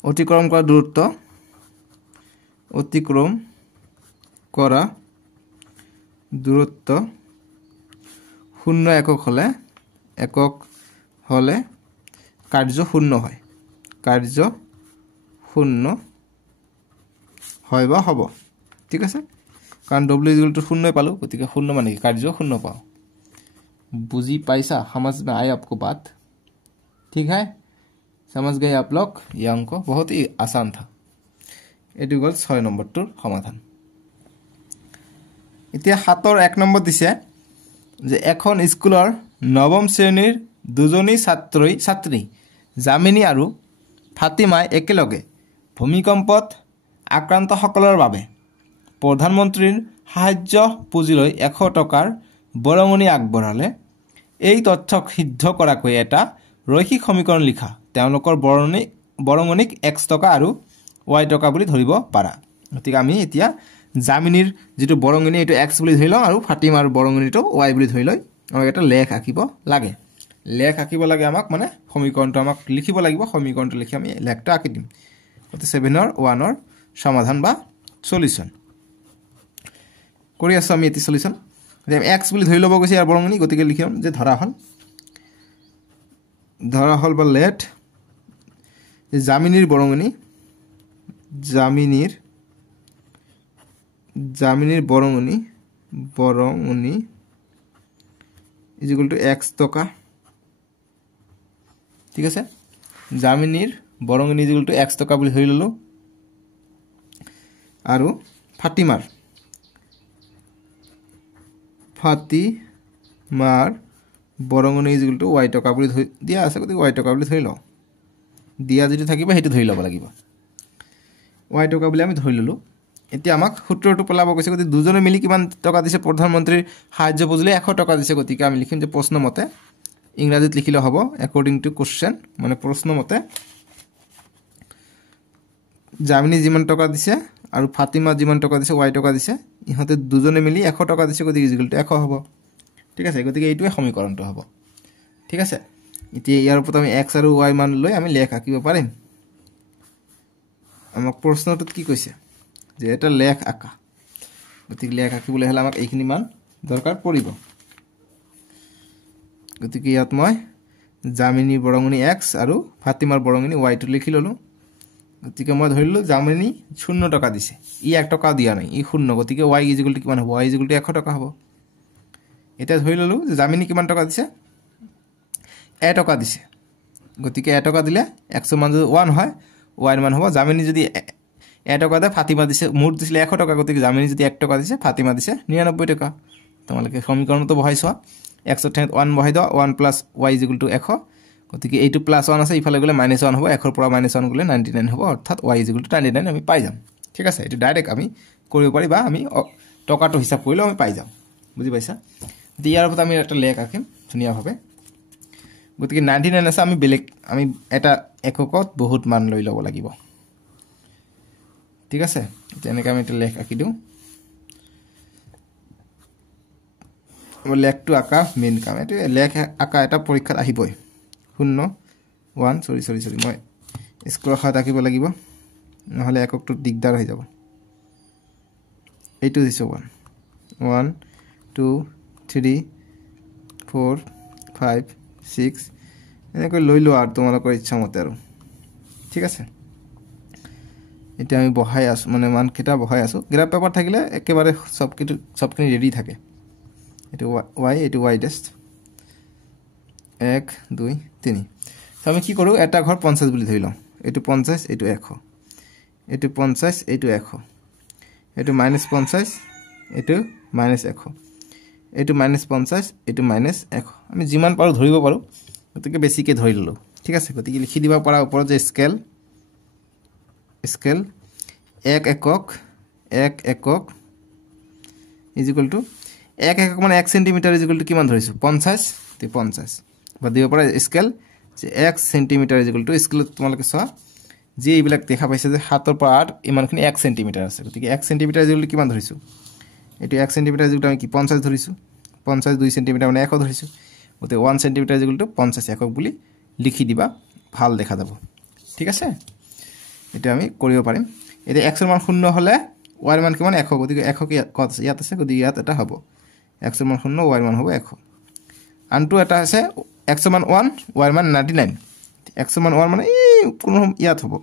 অতিক্ৰম কৰা দূৰত্ব 0 একক হলে কাৰ্য 0 হয় কাৰ্য 0 হয় বা হ'ব ঠিক আছে কাৰণ w = 0 পালো গতিকে 0 মানে কি কাৰ্য 0 পাও बुझी पाइसा समझ में आया आपको बात ठीक है समझ गए आप लोग ये अंक बहुत ही आसान था এটো গল 6 নম্বৰটোৰ সমাধান এতিয়া 7ৰ 1 নম্বৰ দিছে যে এখন স্কুলৰ নৱম শ্ৰেণীৰ দুজনী ছাত্ৰী জামিনী আৰু ফাতিমাই একেলগে ভূমিকম্পত আক্ৰান্ত সকলৰ বাবে প্ৰধানমন্ত্ৰীৰ সাহায্য পুঁজিলৈ 100 টকাৰ বৰঙণি আগবঢ়ালে এই তথ্যক সিদ্ধ কৰাকৈ এটা ৰৈখিক সমীকৰণ লিখা তেওঁলোকৰ বৰঙণিক x টকা আৰু y টকা বুলি ধৰিব পাৰা গতিকে আমি এতিয়া জামিনীৰ যেটো বৰঙণি এটো x বুলি ধৰি লওঁ আৰু ফাতিমাৰ বৰঙণিটো y বুলি ধৰি লৈ আমাক এটা লেখ আঁকিব লাগে লেখ আঁকিব লাগে আমাক মানে সমীকৰণটো আমাক লিখিব লাগিব সমীকৰণটো লিখি আমি লেখটো আঁকি দিম গতি 7 ৰ 1 ৰ সমাধান বা সলিউশন কৰি আছো আমি এটি সলিউশন x বুলি ধৰি লব গৈছে ইয়াৰ বৰঙনি গতিকে লিখিম যে ধৰা হল বা লেট জামিনীৰ বৰঙনি is equal to x টকা ঠিক আছে জামিনীৰ বৰঙনি is equal to x টকা বুলি ধৰি ললো আৰু ফাতিমাৰ বৰঙনি is equal to y টকা বুলি দিয়া আছে গতিকে y টকা বুলি ধৰি লও দিয়া যেটো থাকিব হেতু ধৰি লব লাগিব y টকা বুলি আমি ধৰি ললো এতিয়া আমাক সূত্ৰটো পেলাব কৈছে গতি দুজনে মিলি কিমান টকা দিছে প্ৰধানমন্ত্ৰীৰ সাহায্য বুজিলে 100 টকা দিছে গতিকে আমি লিখিম যে প্ৰশ্ন মতে ইংৰাজীত লিখিলে হ'ব অ্যাকৰ্ডিং টু কোশ্চেন মানে প্ৰশ্ন মতে জামিনী যিমান টকা দিছে আৰু ফাতিমা যিমান টকা দিছে y টকা দিছে ইহতে দুজনে মিলি 100 টকা দিছে গতিকে ইকুৱেল টু 100 হ'ব ঠিক আছে গতিকে এইটোৱে সমীকৰণটো হ'ব ঠিক আছে এতিয়া ইয়াৰ ওপৰত আমি x আৰু y মান লৈ আমি লেখ আঁকিব পাৰিম আমাক প্ৰশ্নটোত কি কৈছে যে এটা লেখ আঁকা গতিকে লেখ আঁকিবলৈ হলে আমাক এইখিনি মান দৰকাৰ পৰিব গতিকে ইয়াত মই জামিনীৰ বৰঙনি x আৰু ফাতিমাৰ বৰঙনি y টো লিখি ললো গতিকে মই ধৰিলো জামিনী 0 টকা দিছে ই 1 টকা দিয়া নাই ই 0 গতিকে y = কিমান হ'ব y = 100 টকা হ'ব এটা ধৰি ললো যে জামিনী কিমান টকা দিছে 1 টকা দিছে গতিকে 1 টকা দিলে x মান যদি 1 হয় y মান হ'ব জামিনী যদি 1 টকা দে ফাতিমা দিছে মুঠ দিছিলে 100 টকা গতিকে জামিনী যদি 1 টকা দিছে ফাতিমা দিছে 99 টকা তোমালোকে সমীকৰণটো বহাইছোৱা x ৰ ঠাইত 1 বহাই দাও 1 + y = 100 গতিকে এইটো +1 আছে ইফালে গলে -1 হ'ব 1 ৰ পৰা -1 গলে 99 হ'ব অৰ্থাৎ y = 99 আমি পাই যাম ঠিক আছে এটো ডাইৰেক্ট আমি কৰিব পাৰি বা আমি টকাটো হিসাব কৰিলে আমি পাই যাম বুজি পাইছা দিয়াৰ ওপৰত আমি এটা লেখ আঁকিম ধুনিয়া ভাবে গতিকে 99 আছে আমি এটা এককত বহুত মান লৈ লব লাগিব ঠিক আছে তেনেকৈ আমি এটা লেখ আঁকি দিও লেখটো আঁকা মেইন কাম এটো লেখ আঁকা এটা পৰীক্ষাত আহিবই 0 1 সৰি মই স্ক্ৰল খাত আঁকিব লাগিব নহলে এককটো দিগদাৰ হৈ যাব এইটো দিছো 1 2 3 4 5 6 এনেকৈ লৈ লো আৰু তোমালোকৰ ইচ্ছা মতে আৰু ঠিক আছে এটা আমি বহাই আছো মানে মান কিটা বহাই আছো গ্ৰাফ পেপাৰ থাকিলে একেবাৰে সবখিনি ৰেডি থাকে এটো y টেষ্ট 1 2 3 তো আমি কি কৰো এটা ঘৰ 50 বুলি ধৰি লও এটো 50 এটো 100 এটো 50 এটো 100 এটো -50 এটো -100 এটো -50 এটো -100 আমি যিমান পাৰো ধৰিব পাৰো গতিকে বেছিকে ধৰি ললো ঠিক আছে গতিকে লিখি দিবা পাৰা ওপৰত যে স্কেল 1 একক is equal to 1 একক মানে 1 সেন্টিমিটাৰ is equal to কিমান ধৰিছো 50 তে 50 বা দিব পাৰা স্কেল যে 1 সেন্টিমিটাৰ is equal to স্কেলত তোমালোকে চোৱা যে এইবিলাক দেখা পাইছে যে 7 ৰ পৰা 8 ইমানখিনি 1 সেন্টিমিটাৰ আছে গতিকে 1 সেন্টিমিটাৰ is equal to কিমান ধৰিছো এটো 1 সেন্টিমিটাৰ is equal to আমি কি 50 ধৰিছো 50 2 সেন্টিমিটাৰ মানে 100 ধৰিছো গতিকে 1 সেন্টিমিটাৰ is equal to 50 একক বুলি লিখি দিবা ভাল দেখা যাব ঠিক আছে এটা আমি কৰিব পাৰিম এটা x ৰ মান 0 হলে y ৰ মান কিমান 100 গতিকে 100 কি কত আছে ইয়াত আছে গতিকে ইয়াত এটা হ'ব x ৰ মান 0 y ৰ মান হ'ব 100 আনটো এটা আছে x ৰ মান 1 y ৰ মান 99 x ৰ মান 1 মানে এই কোনো ইয়াত হ'ব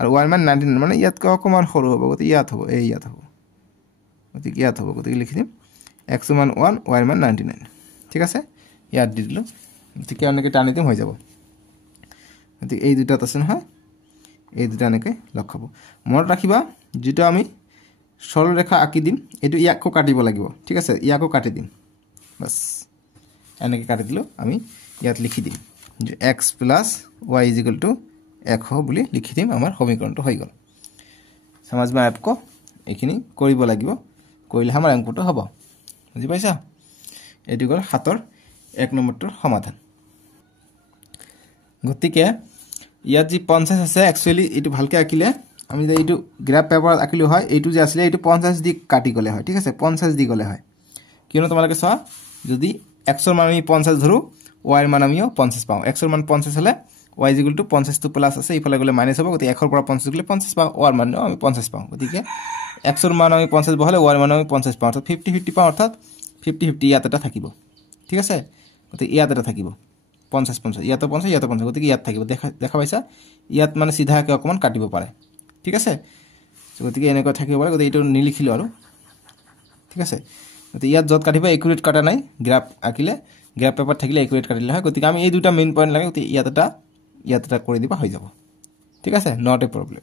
আৰু y ৰ মান 99 মানে ইয়াত অকমান সৰু হ'ব গতিকে ইয়াত হ'ব এই ইয়াত হ'ব গতিকে ইয়াত হ'ব গতিকে লিখি দিম x ৰ মান 1 y ৰ মান 99 ঠিক আছে ইয়াত দি দিলো গতিকে অনেকে টানি দিম হৈ যাব গতিকে এই দুটাত আছে নহয় এই দুটা এনেকৈ লগ খাব মনত ৰাখিবা যেটো আমি সৰল ৰেখা আঁকি দিম এটো ইয়াকো কাটিব লাগিব ঠিক আছে ইয়াকো কাটি দিম বাস এনেকৈ কাটি দিলো আমি ইয়াত লিখি দিম যে x + y = 100 বুলি লিখি দিম আমাৰ সমীকৰণটো হৈ গল সমাজ মে আপকো এখিনি কৰিব লাগিব কৰিলে আমাৰ অংকটো হ'ব বুজি পাইছা এটো গল 7 ৰ 1 নম্বৰটোৰ সমাধান গতিকে ইয়াত যি 50 আছে একচুয়ালি এটো ভালকে আঁকিলে আমি যে এটো গ্ৰাফ পেপাৰত আঁকিলো হয় এটো যে আছিল এটো 50 দি কাটি গলে হয় ঠিক আছে 50 দি গলে হয় কিয়নো তোমালোকে চোৱা যদি x ৰ মান আমি 50 ধৰো y ৰ মান আমিও 50 পাওঁ x ৰ মান 50 হলে y = 50 টো প্লাস আছে ইফালে গলে মাইনাস হ'ব গতি 1 ৰ পৰা 50 গলে 50 পাওঁ y ৰ মান আমি 50 পাওঁ গতিকে x ৰ মান আমি 50 বহালে y ৰ মান আমি 50 পাওঁ অৰ্থাৎ 50 50 পাওঁ অৰ্থাৎ 50 50 ইয়াত এটা থাকিব ঠিক আছে গতি ইয়াত এটা থাকিব 50 50 ইয়াত 50 ইয়াত 50 গতি ইয়াত থাকিব দেখা পাইছা ইয়াত মানে সিধাকে অকমান কাটিব পাৰে ঠিক আছে গতি এনেকৈ থাকিব পাৰে গতি এটো নিলিখিলো আৰু ঠিক আছে গতি ইয়াত যত কাটিব একুৰেট কাটা নাই গ্ৰাফ আকিলে গ্ৰাফ পেপাৰ থাকিলে একুৰেট কাটিলে হয় গতি আমি এই দুটা মেইন পয়েন্ট লাগে গতি ইয়াত এটা কৰি দিবা হৈ যাব ঠিক আছে নট এ প্ৰবলেম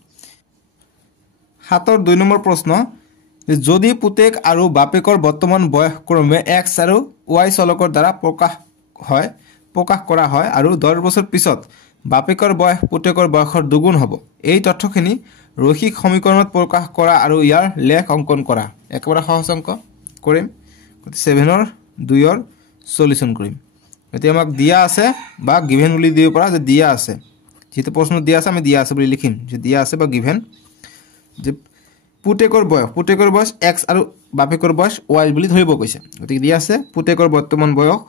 7 ৰ 2 নম্বৰ প্ৰশ্ন যদি পুতেক আৰু বাপেকৰ বৰ্তমান বয়স ক্ৰমে x আৰু y চলকৰ দ্বাৰা প্ৰকাশ কৰা হয় আৰু 10 বছৰ পিছত বাপেকৰ বয়স পুতেকৰ বয়সৰ দুগুণ হ'ব এই তথ্যখিনি ৰৈখিক সমীকৰণত প্ৰকাশ কৰা আৰু ইয়াৰ লেখ অঙ্কন কৰা একেবাৰে সহজ অঙ্ক কৰিম গতি 7 ৰ 2 ৰ সলিউশন কৰিম গতি আমাক দিয়া আছে বা গিভেন বুলি দিব পৰা যে দিয়া আছে যেটো প্ৰশ্ন দিয়া আছে আমি দিয়া আছে বুলি লিখিম যে দিয়া আছে বা গিভেন যে পুতেকৰ বয়স x আৰু বাপেকৰ বয়স y বুলি ধৰিব কৈছে গতি দিয়া আছে পুতেকৰ বৰ্তমান বয়স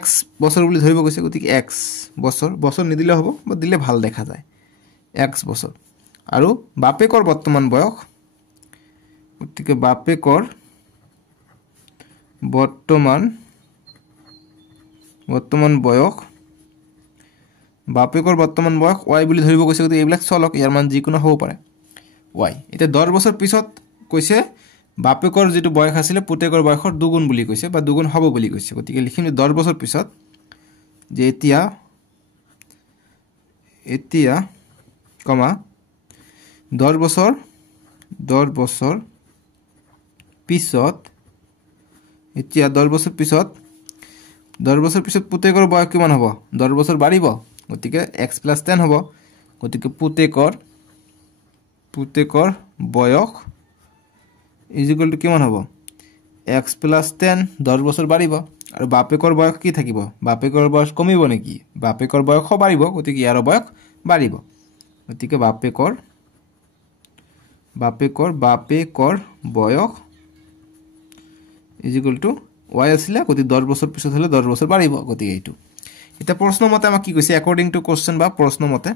x বছৰ বুলি ধৰিব কৈছে গতি x বছৰ নিদিলে হ'ব বা দিলে ভাল দেখা যায় x বছৰ আৰু বাপেকৰ বৰ্তমান বয়স গতিকে বাপেকৰ বৰ্তমান বয়স y বুলি ধৰিব কৈছে গতি এইবিলাক চলক ইয়াৰ মান যিকোনো হ'ব পাৰে y এটা 10 বছৰ পিছত কৈছে বাপেকৰ যেটো বয়স আছিল পুতেকৰ বয়সৰ দুগুণ বুলি কৈছে বা দুগুণ হ'ব বুলি কৈছে গতিকে লিখিম 10 বছৰ পিছত যে এতিয়া কমা 10 বছৰ পিছত এতিয়া 10 বছৰ পিছত পুতেকৰ বয়স কিমান হ'ব 10 বছৰ বাঢ়িব গতিকে x + 10 হ'ব গতিকে পুতেকৰ বয়স = কিমান হ'ব x + 10 10 বছৰ বাঢ়িব আৰু বাপেকৰ বয়স কি থাকিব বাপেকৰ বয়স কমিব নেকি বাপেকৰ বয়স বাঢ়িব গতিকে ইয়াৰ বয়স বাঢ়িব গতিকে বাপেকৰ বয়স y আছিল গতি 10 বছৰ পিছত হলে 10 বছৰ বাঢ়িব গতি এইটো এটা প্ৰশ্ন মতে আমাক কি কৈছে অ্যাকৰ্ডিং টু কোশ্চেন বা প্ৰশ্ন মতে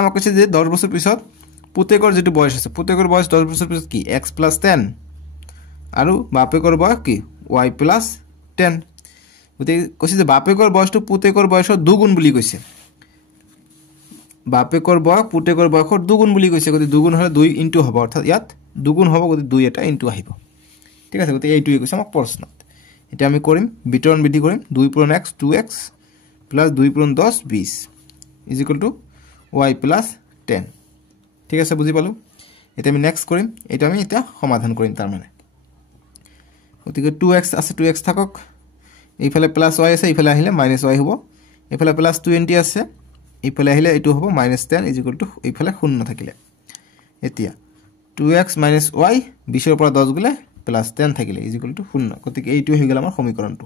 আমাক কৈছে যে 10 বছৰ পিছত পুতেকৰ যেটো বয়স আছে পুতেকৰ বয়স 10 বছৰ পিছত কি x + 10 আৰু বাপেকৰ বয়স কি y + 10 গতি কৈছে যে বাপেকৰ বয়সটো পুতেকৰ বয়সৰ দুগুণ বুলি কৈছে বাপেকৰ বয়স পুতেকৰ বয়সৰ দুগুণ বুলি কৈছে গতি দুগুণ হলে 2 ইনটু হ'ব অৰ্থাৎ ইয়াত দুগুণ হ'ব গতি 2 এটা ইনটু আহিব ঠিক আছে গতি এইটোই কৈছে আমাক প্ৰশ্নত এটা আমি কৰিম বিতৰণ বিধি কৰিম 2 * x 2x + 2 * 10 20 y + 10 ঠিক আছে বুজি পালো এটা আমি নেক্সট কৰিম এটা আমি এটা সমাধান কৰিম তাৰ মানে গতিকে 2x আছে 2x থাকক এইফালে প্লাস y আছে এইফালে আহিলে মাইনাস y হ'ব এইফালে প্লাস 20 আছে এইফালে আহিলে এটো হ'ব -10 এইফালে শূন্য থাকিলে এতিয়া 2x - y 20 ৰ পৰা 10 গলে +10 থাকিলে শূন্য গতিকে এইটো হৈ গল আমাৰ সমীকৰণটো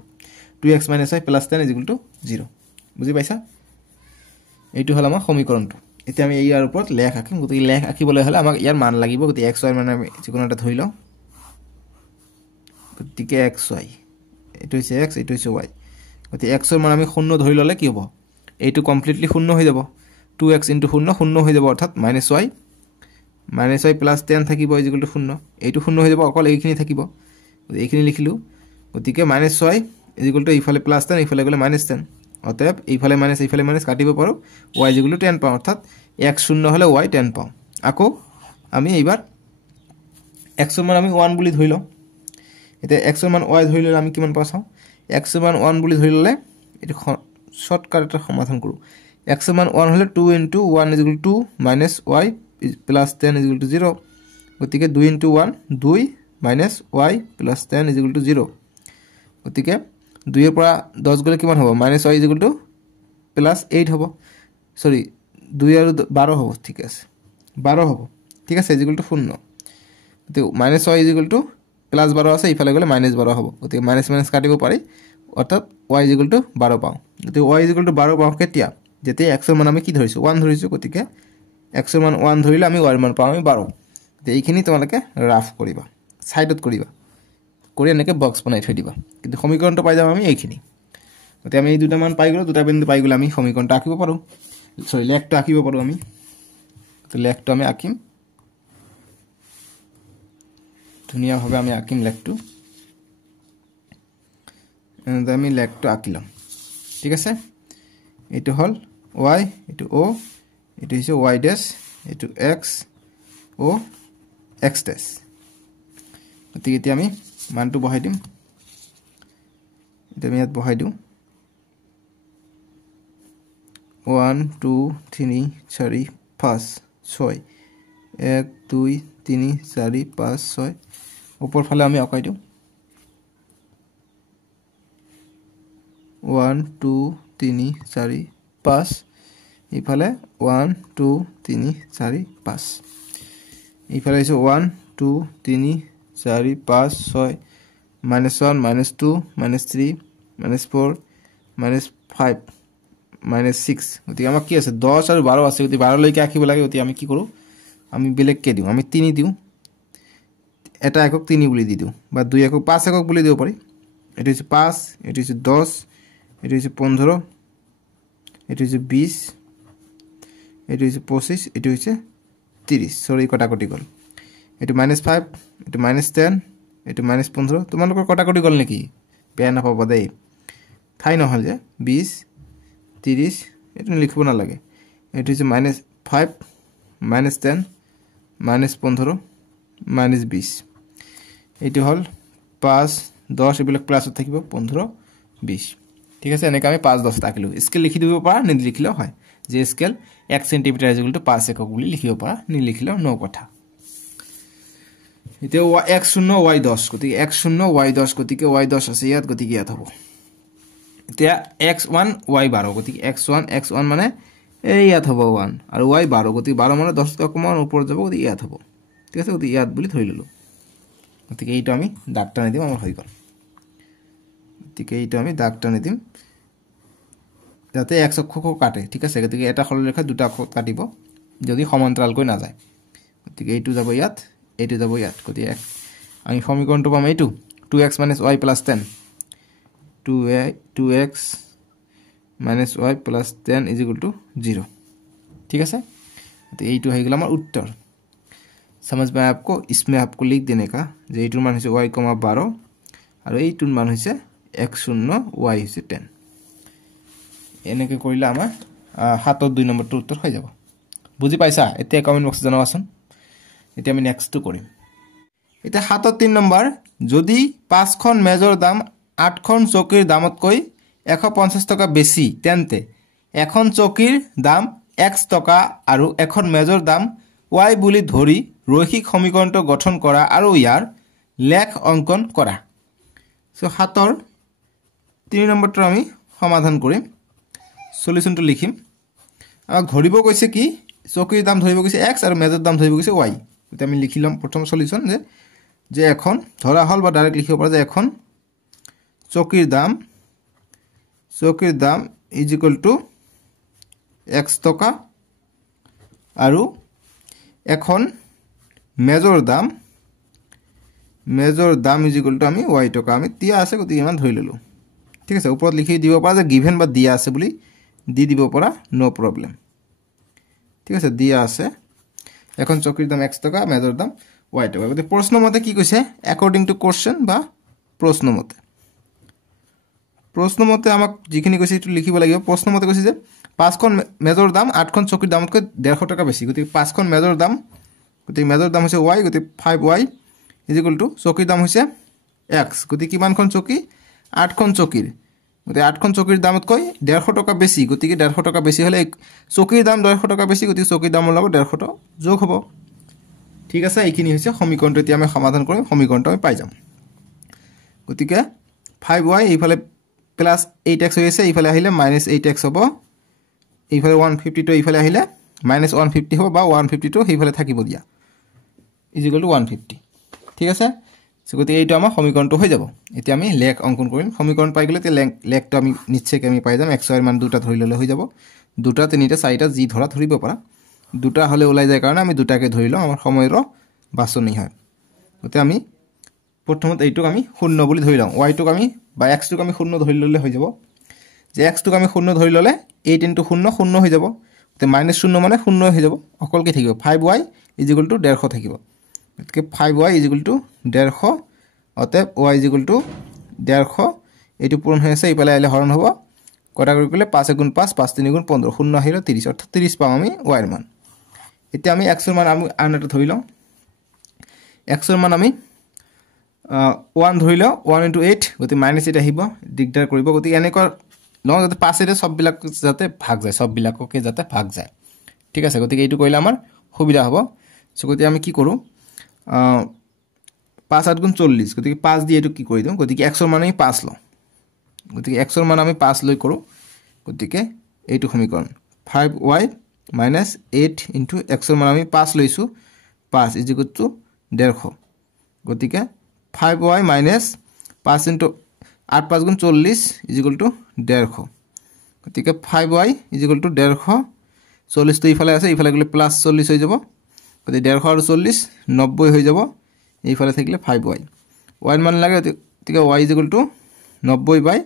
2x - y + 10 0 বুজি পাইছা এইটো হল আমাৰ সমীকৰণটো এতিয়া আমি ইয়াৰ ওপৰত লেখ আঁকিম গতিকে লেখ আঁকিবলৈ হলে আমাক ইয়াৰ মান লাগিব গতিকে x y মানে আমি যিকোনো এটা ধৰি লওঁ গতিকে x y এটো হৈছে x এটো হৈছে y গতিকে x ৰ মান আমি শূন্য ধৰি ললে কি হ'ব এইটো কমপ্লিটলি শূন্য হৈ যাব 2x * 0 শূন্য হৈ যাব অৰ্থাৎ -y + 10 থাকিব শূন্য এইটো শূন্য হৈ যাব অকল এইখিনি থাকিব এইখিনি লিখিলো গতিকে -y এইফালে +10 এইফালে গলে -10 অতএব এইফালে মাইনাস কাটিব পাৰো y 10 পাওঁ অৰ্থাৎ x শূন্য হলে y 10 পাওঁ আকৌ আমি এইবাৰ x ৰ মান আমি 1 বুলি ধৰি লওঁ এটা x ৰ মান y ধৰি ললে আমি কিমান পাওঁ x ৰ মান 1 বুলি ধৰি ললে এটো শৰ্টকাট এটা সমাধান কৰো x ৰ মান 1 হলে 2 * 1 = 2 -y + 10 = 0 গতিকে 2 * 1 2 -y + 10 = 0 গতিকে 2 ৰ পৰা 10 গলে কিমান হ'ব -y +8 হ'ব সৰি 2 আৰু 12 হ'ব ঠিক আছে 12 হ'ব ঠিক আছে = 0 গতিকে -y +12 আছে ইফালে গলে -12 হ'ব গতিকে মাইনাস কাটিব পাৰি অৰ্থাৎ y 12 পাওঁ গতিকে y 12 পাওঁ কেতিয়া যেতিয়া এক্সৰ মান আমি কি ধৰিছোঁ 1 ধৰিছোঁ গতিকে এক্সৰ মান 1 ধৰিলে আমি ৱাইৰ মান পাওঁ আমি 12 তো এইখিনি তোমালোকে ৰাফ কৰিবা সাইডত কৰিবা কৰি এনেকৈ বক্স বনাই থৈ দিবা কিন্তু সমীকৰণটো পাই যাম আমি এইখিনি গতিকে আমি এই দুটা মান পাই গ'লো দুটা বিন্দু পাই গ'লে আমি সমীকৰণটো আঁকিব পাৰোঁ সৰি লেখটো আঁকিব পাৰোঁ আমি তো লেখটো আমি আঁকিম ধুনীয়াভাৱে আমি আঁকিম লেখটো আমি লেখটো আঁকিলাম ঠিক আছে এইটো হল y এইটো o এইটো হৈছে y ড্যাশ এইটো x o x ড্যাশ গতিকে এতিয়া আমি মানটো বহাই দিম এটা আমি ইয়াত বহাই দিওঁ 1 2 3 4 5 6 1 2 3 4 5 6 ওপৰ ফালে আমি আঁকাই দিওঁ 1 2 3 4 5 ইফালে 1 2 3 4 5 ইফালে আছে 1 2 3 4 5 6 -1 -2 -3 -4 -5 -6 গতিকে আমাক কি আছে 10 আৰু 12 আছে গতিকে 12 লৈকে আঁকিব লাগে গতিকে আমি কি কৰোঁ আমি বেলেগকৈ দিওঁ আমি 3 দিওঁ এটা একক 3 বুলি দি দিওঁ বা 2 একক 5 একক বুলি দিব পাৰি এটো হৈছে 5 এটো হৈছে 10 এটো হৈছে 15 এটো হৈছে 20 এটো হৈছে 25 এটো হৈছে 30 সৰি কটাকটি গল এটো -5 এটো -10 এটো -15 তোমালোকৰ কটাকটি গল নেকি বেয়া নাপাব দেই ঠাই নহল যে 20 30 এটো লিখিব না লাগে এটো হৈছে -5 -10 -15 -20 এটো হল 5 10 এবিলাক প্লাসত থাকিব 15 20 ঠিক আছে এনেকৈ আমি 5 10 আঁকিলো স্কেল লিখি দিব পাৰা নিলিখিলেও হয় যে scale 1 centimetre is equal to 5 একক বুলি লিখিব পাৰা নিলিখিলেও নো কথা এতিয়া x0 y10 গতিকে x0 y10 গতিকে y10 আছে ইয়াত গতিকে ইয়াত হ'ব এতিয়া x1 y12 গতিকে x1 মানে এই ইয়াত হ'ব 1 আৰু y12 গতিকে 12 মানে 10 অকমান ওপৰত যাব গতিকে ইয়াত হ'ব ঠিক আছে গতিকে ইয়াত বুলি ধৰি ললো গতিকে এইটো আমি দাগ টানি দিম আমাৰ হৈ গল গতিকে এইটো আমি দাগ টানি দিম যাতে x অক্ষক কাটে ঠিক আছে গতিকে এটা সৰলৰেখা দুটা অক্ষ কাটিব যদি সমান্তৰালকৈ না যায় গতিকে এইটো যাব ইয়াত এইটো যাব ইয়াত গতিকে আমি সমীকৰণটো পাম এইটো 2x - y + 10 2x - y + 10 = 0 ठीक है तो यही तो है हमारा उत्तर समझ में आपको इसमें आपको लिख देने का जो ये मान है y, 12 और ये मान है x0 y 10 এনেকৈ কৰিলে আমাৰ 7 2 নম্বৰটো উত্তৰ হৈ যাব বুজি পাইছা এতিয়া কমেন্ট বক্সত জনাবাচোন এতিয়া আমি নেক্সটটো কৰিম এতিয়া 7 3 নম্বৰ যদি 5খন মেজৰ দাম 8খন চকীৰ দামতকৈ 150 টকা বেছি তেন্তে এখন চকীৰ দাম x টকা আৰু এখন মেজৰ দাম y বুলি ধৰি ৰৈখিক সমীকৰণটো গঠন কৰা আৰু ইয়াৰ লেখ অঙ্কন কৰা সো 7ৰ 3 নম্বৰটো আমি সমাধান কৰিম সলিউশনটো লিখিম আমাক ধৰিব কৈছে কি চকীৰ দাম ধৰিব কৈছে x আৰু মেজৰ দাম ধৰিব কৈছে y এটা আমি লিখিলাম প্ৰথম সলিউশন যে এখন ধৰা হল বা ডাইৰেক্ট লিখিব পৰা যে এখন চকীৰ দাম ইজ ইকুয়াল টু x টকা আৰু এখন মেজৰ দাম ইজ ইকুয়াল টু আমি y টকা আমি দিয়া আছে গতি ইমান ধৰি ললো ঠিক আছে ওপৰত লিখি দিব পৰা যে গিভেন বা দিয়া আছে বুলি দি দিব পৰা নো প্ৰবলেম ঠিক আছে দিয়া আছে এখন চকীৰ দাম x টকা মেজৰ দাম y টকা গতি প্ৰশ্ন মতে কি কৈছে অ্যাকৰ্ডিং টু কোশ্চেন বা প্ৰশ্ন মতে আমাক যিখিনি কৈছে এটো লিখিব লাগিব প্ৰশ্ন মতে কৈছে যে 5খন মেজৰ দাম 8খন চকীৰ দামতকৈ 150 টকা বেছি গতি 5খন মেজৰ দাম গতি মেজৰ দাম হৈছে y গতি 5y = চকীৰ দাম হৈছে x গতি কিমানখন চকী 8খন চকীৰ গতি 8খন চকীৰ দামতকৈ 150 টকা বেছি গতি 150 টকা বেছি হলে চকীৰ দাম 150 টকা বেছি গতি চকীৰ দামৰ লগত 150 টকা যোগ হ'ব ঠিক আছে এইখিনি হৈছে সমীকৰণটো এতিয়া আমি সমাধান কৰিম সমীকৰণটো আমি পাই যাম গতিকে 5y এইফালে প্লাস 8x হৈছে এইফালে আহিলে -8x হ'ব এইফালে 152 এইফালে আহিলে -150 হ'ব বা 152 এইফালে থাকিব দিয়া = 150 ঠিক আছে গতি এইটো আমাৰ সমীকৰণটো হৈ যাব এতিয়া আমি লেখ অঙ্কন কৰিম সমীকৰণ পাই গলে তে লেখটো আমি নিশ্চয়কৈ আমি পাই যাম x y ৰ মান দুটা ধৰি ললে হৈ যাব দুটা তিনিটা চাৰিটা যি ধৰা ধৰিব পাৰা দুটা হলে ওলাই যায় কাৰণে আমি দুটাকে ধৰি লওঁ আমাৰ সময়ৰ বাছনি হয় গতে আমি প্ৰথমতে এইটোক আমি শূন্য বুলি ধৰি লওঁ y টোক আমি বা x টোক আমি শূন্য ধৰি ললে হৈ যাব যে x টোক আমি শূন্য ধৰি ললে 8 * 0 শূন্য হৈ যাব তে -0 মানে শূন্য হৈ যাব অকল কি থাকিব 5y = 150 থাকিব গতিকে 5y = 150 অতএব y = 150 এইটো পূৰণ হৈ আছে ইফালে আহিলে হৰণ হ'ব কটা কৰি গলে 5 * 5 5 * 3 = 15 শূন্য আহিলে 30 অৰ্থাৎ 30 পাম আমি y ৰ মান এতিয়া আমি x ৰ মান আমি আন এটা ধৰি লওঁ x ৰ মান আমি 1 ধৰি লওঁ 1 * 8 গতি -8 আহিব দিগদাৰ কৰিব গতি এনেকুৱা লওঁ যাতে 5 এৰে সববিলাক যাতে ভাগ যায় সববিলাককে যাতে ভাগ যায় ঠিক আছে গতি এইটো কইলে আমাৰ সুবিধা হ'ব সো গতি আমি কি কৰো 5 8 * 40 গতি 5 দিয়ে এটো কি কৰি দিও গতি x ৰ মান আমি 5 লওঁ গতি x ৰ মান আমি 5 লৈ কৰো গতিকে এইটো সমীকৰণ 5y - 8 * x ৰ মান আমি 5 লৈছো 5 = 150 গতিকে 5y - 5 * 8 5 * 40 = 150 গতিকে 5y = 150 40 তো ইফালে আছে ইফালে গলে +40 হৈ যাব গতি 150 আৰু 40 90 হৈ যাব এইফালে থাকিলে 5y y ৰ মান লাগে গতিকে y = 90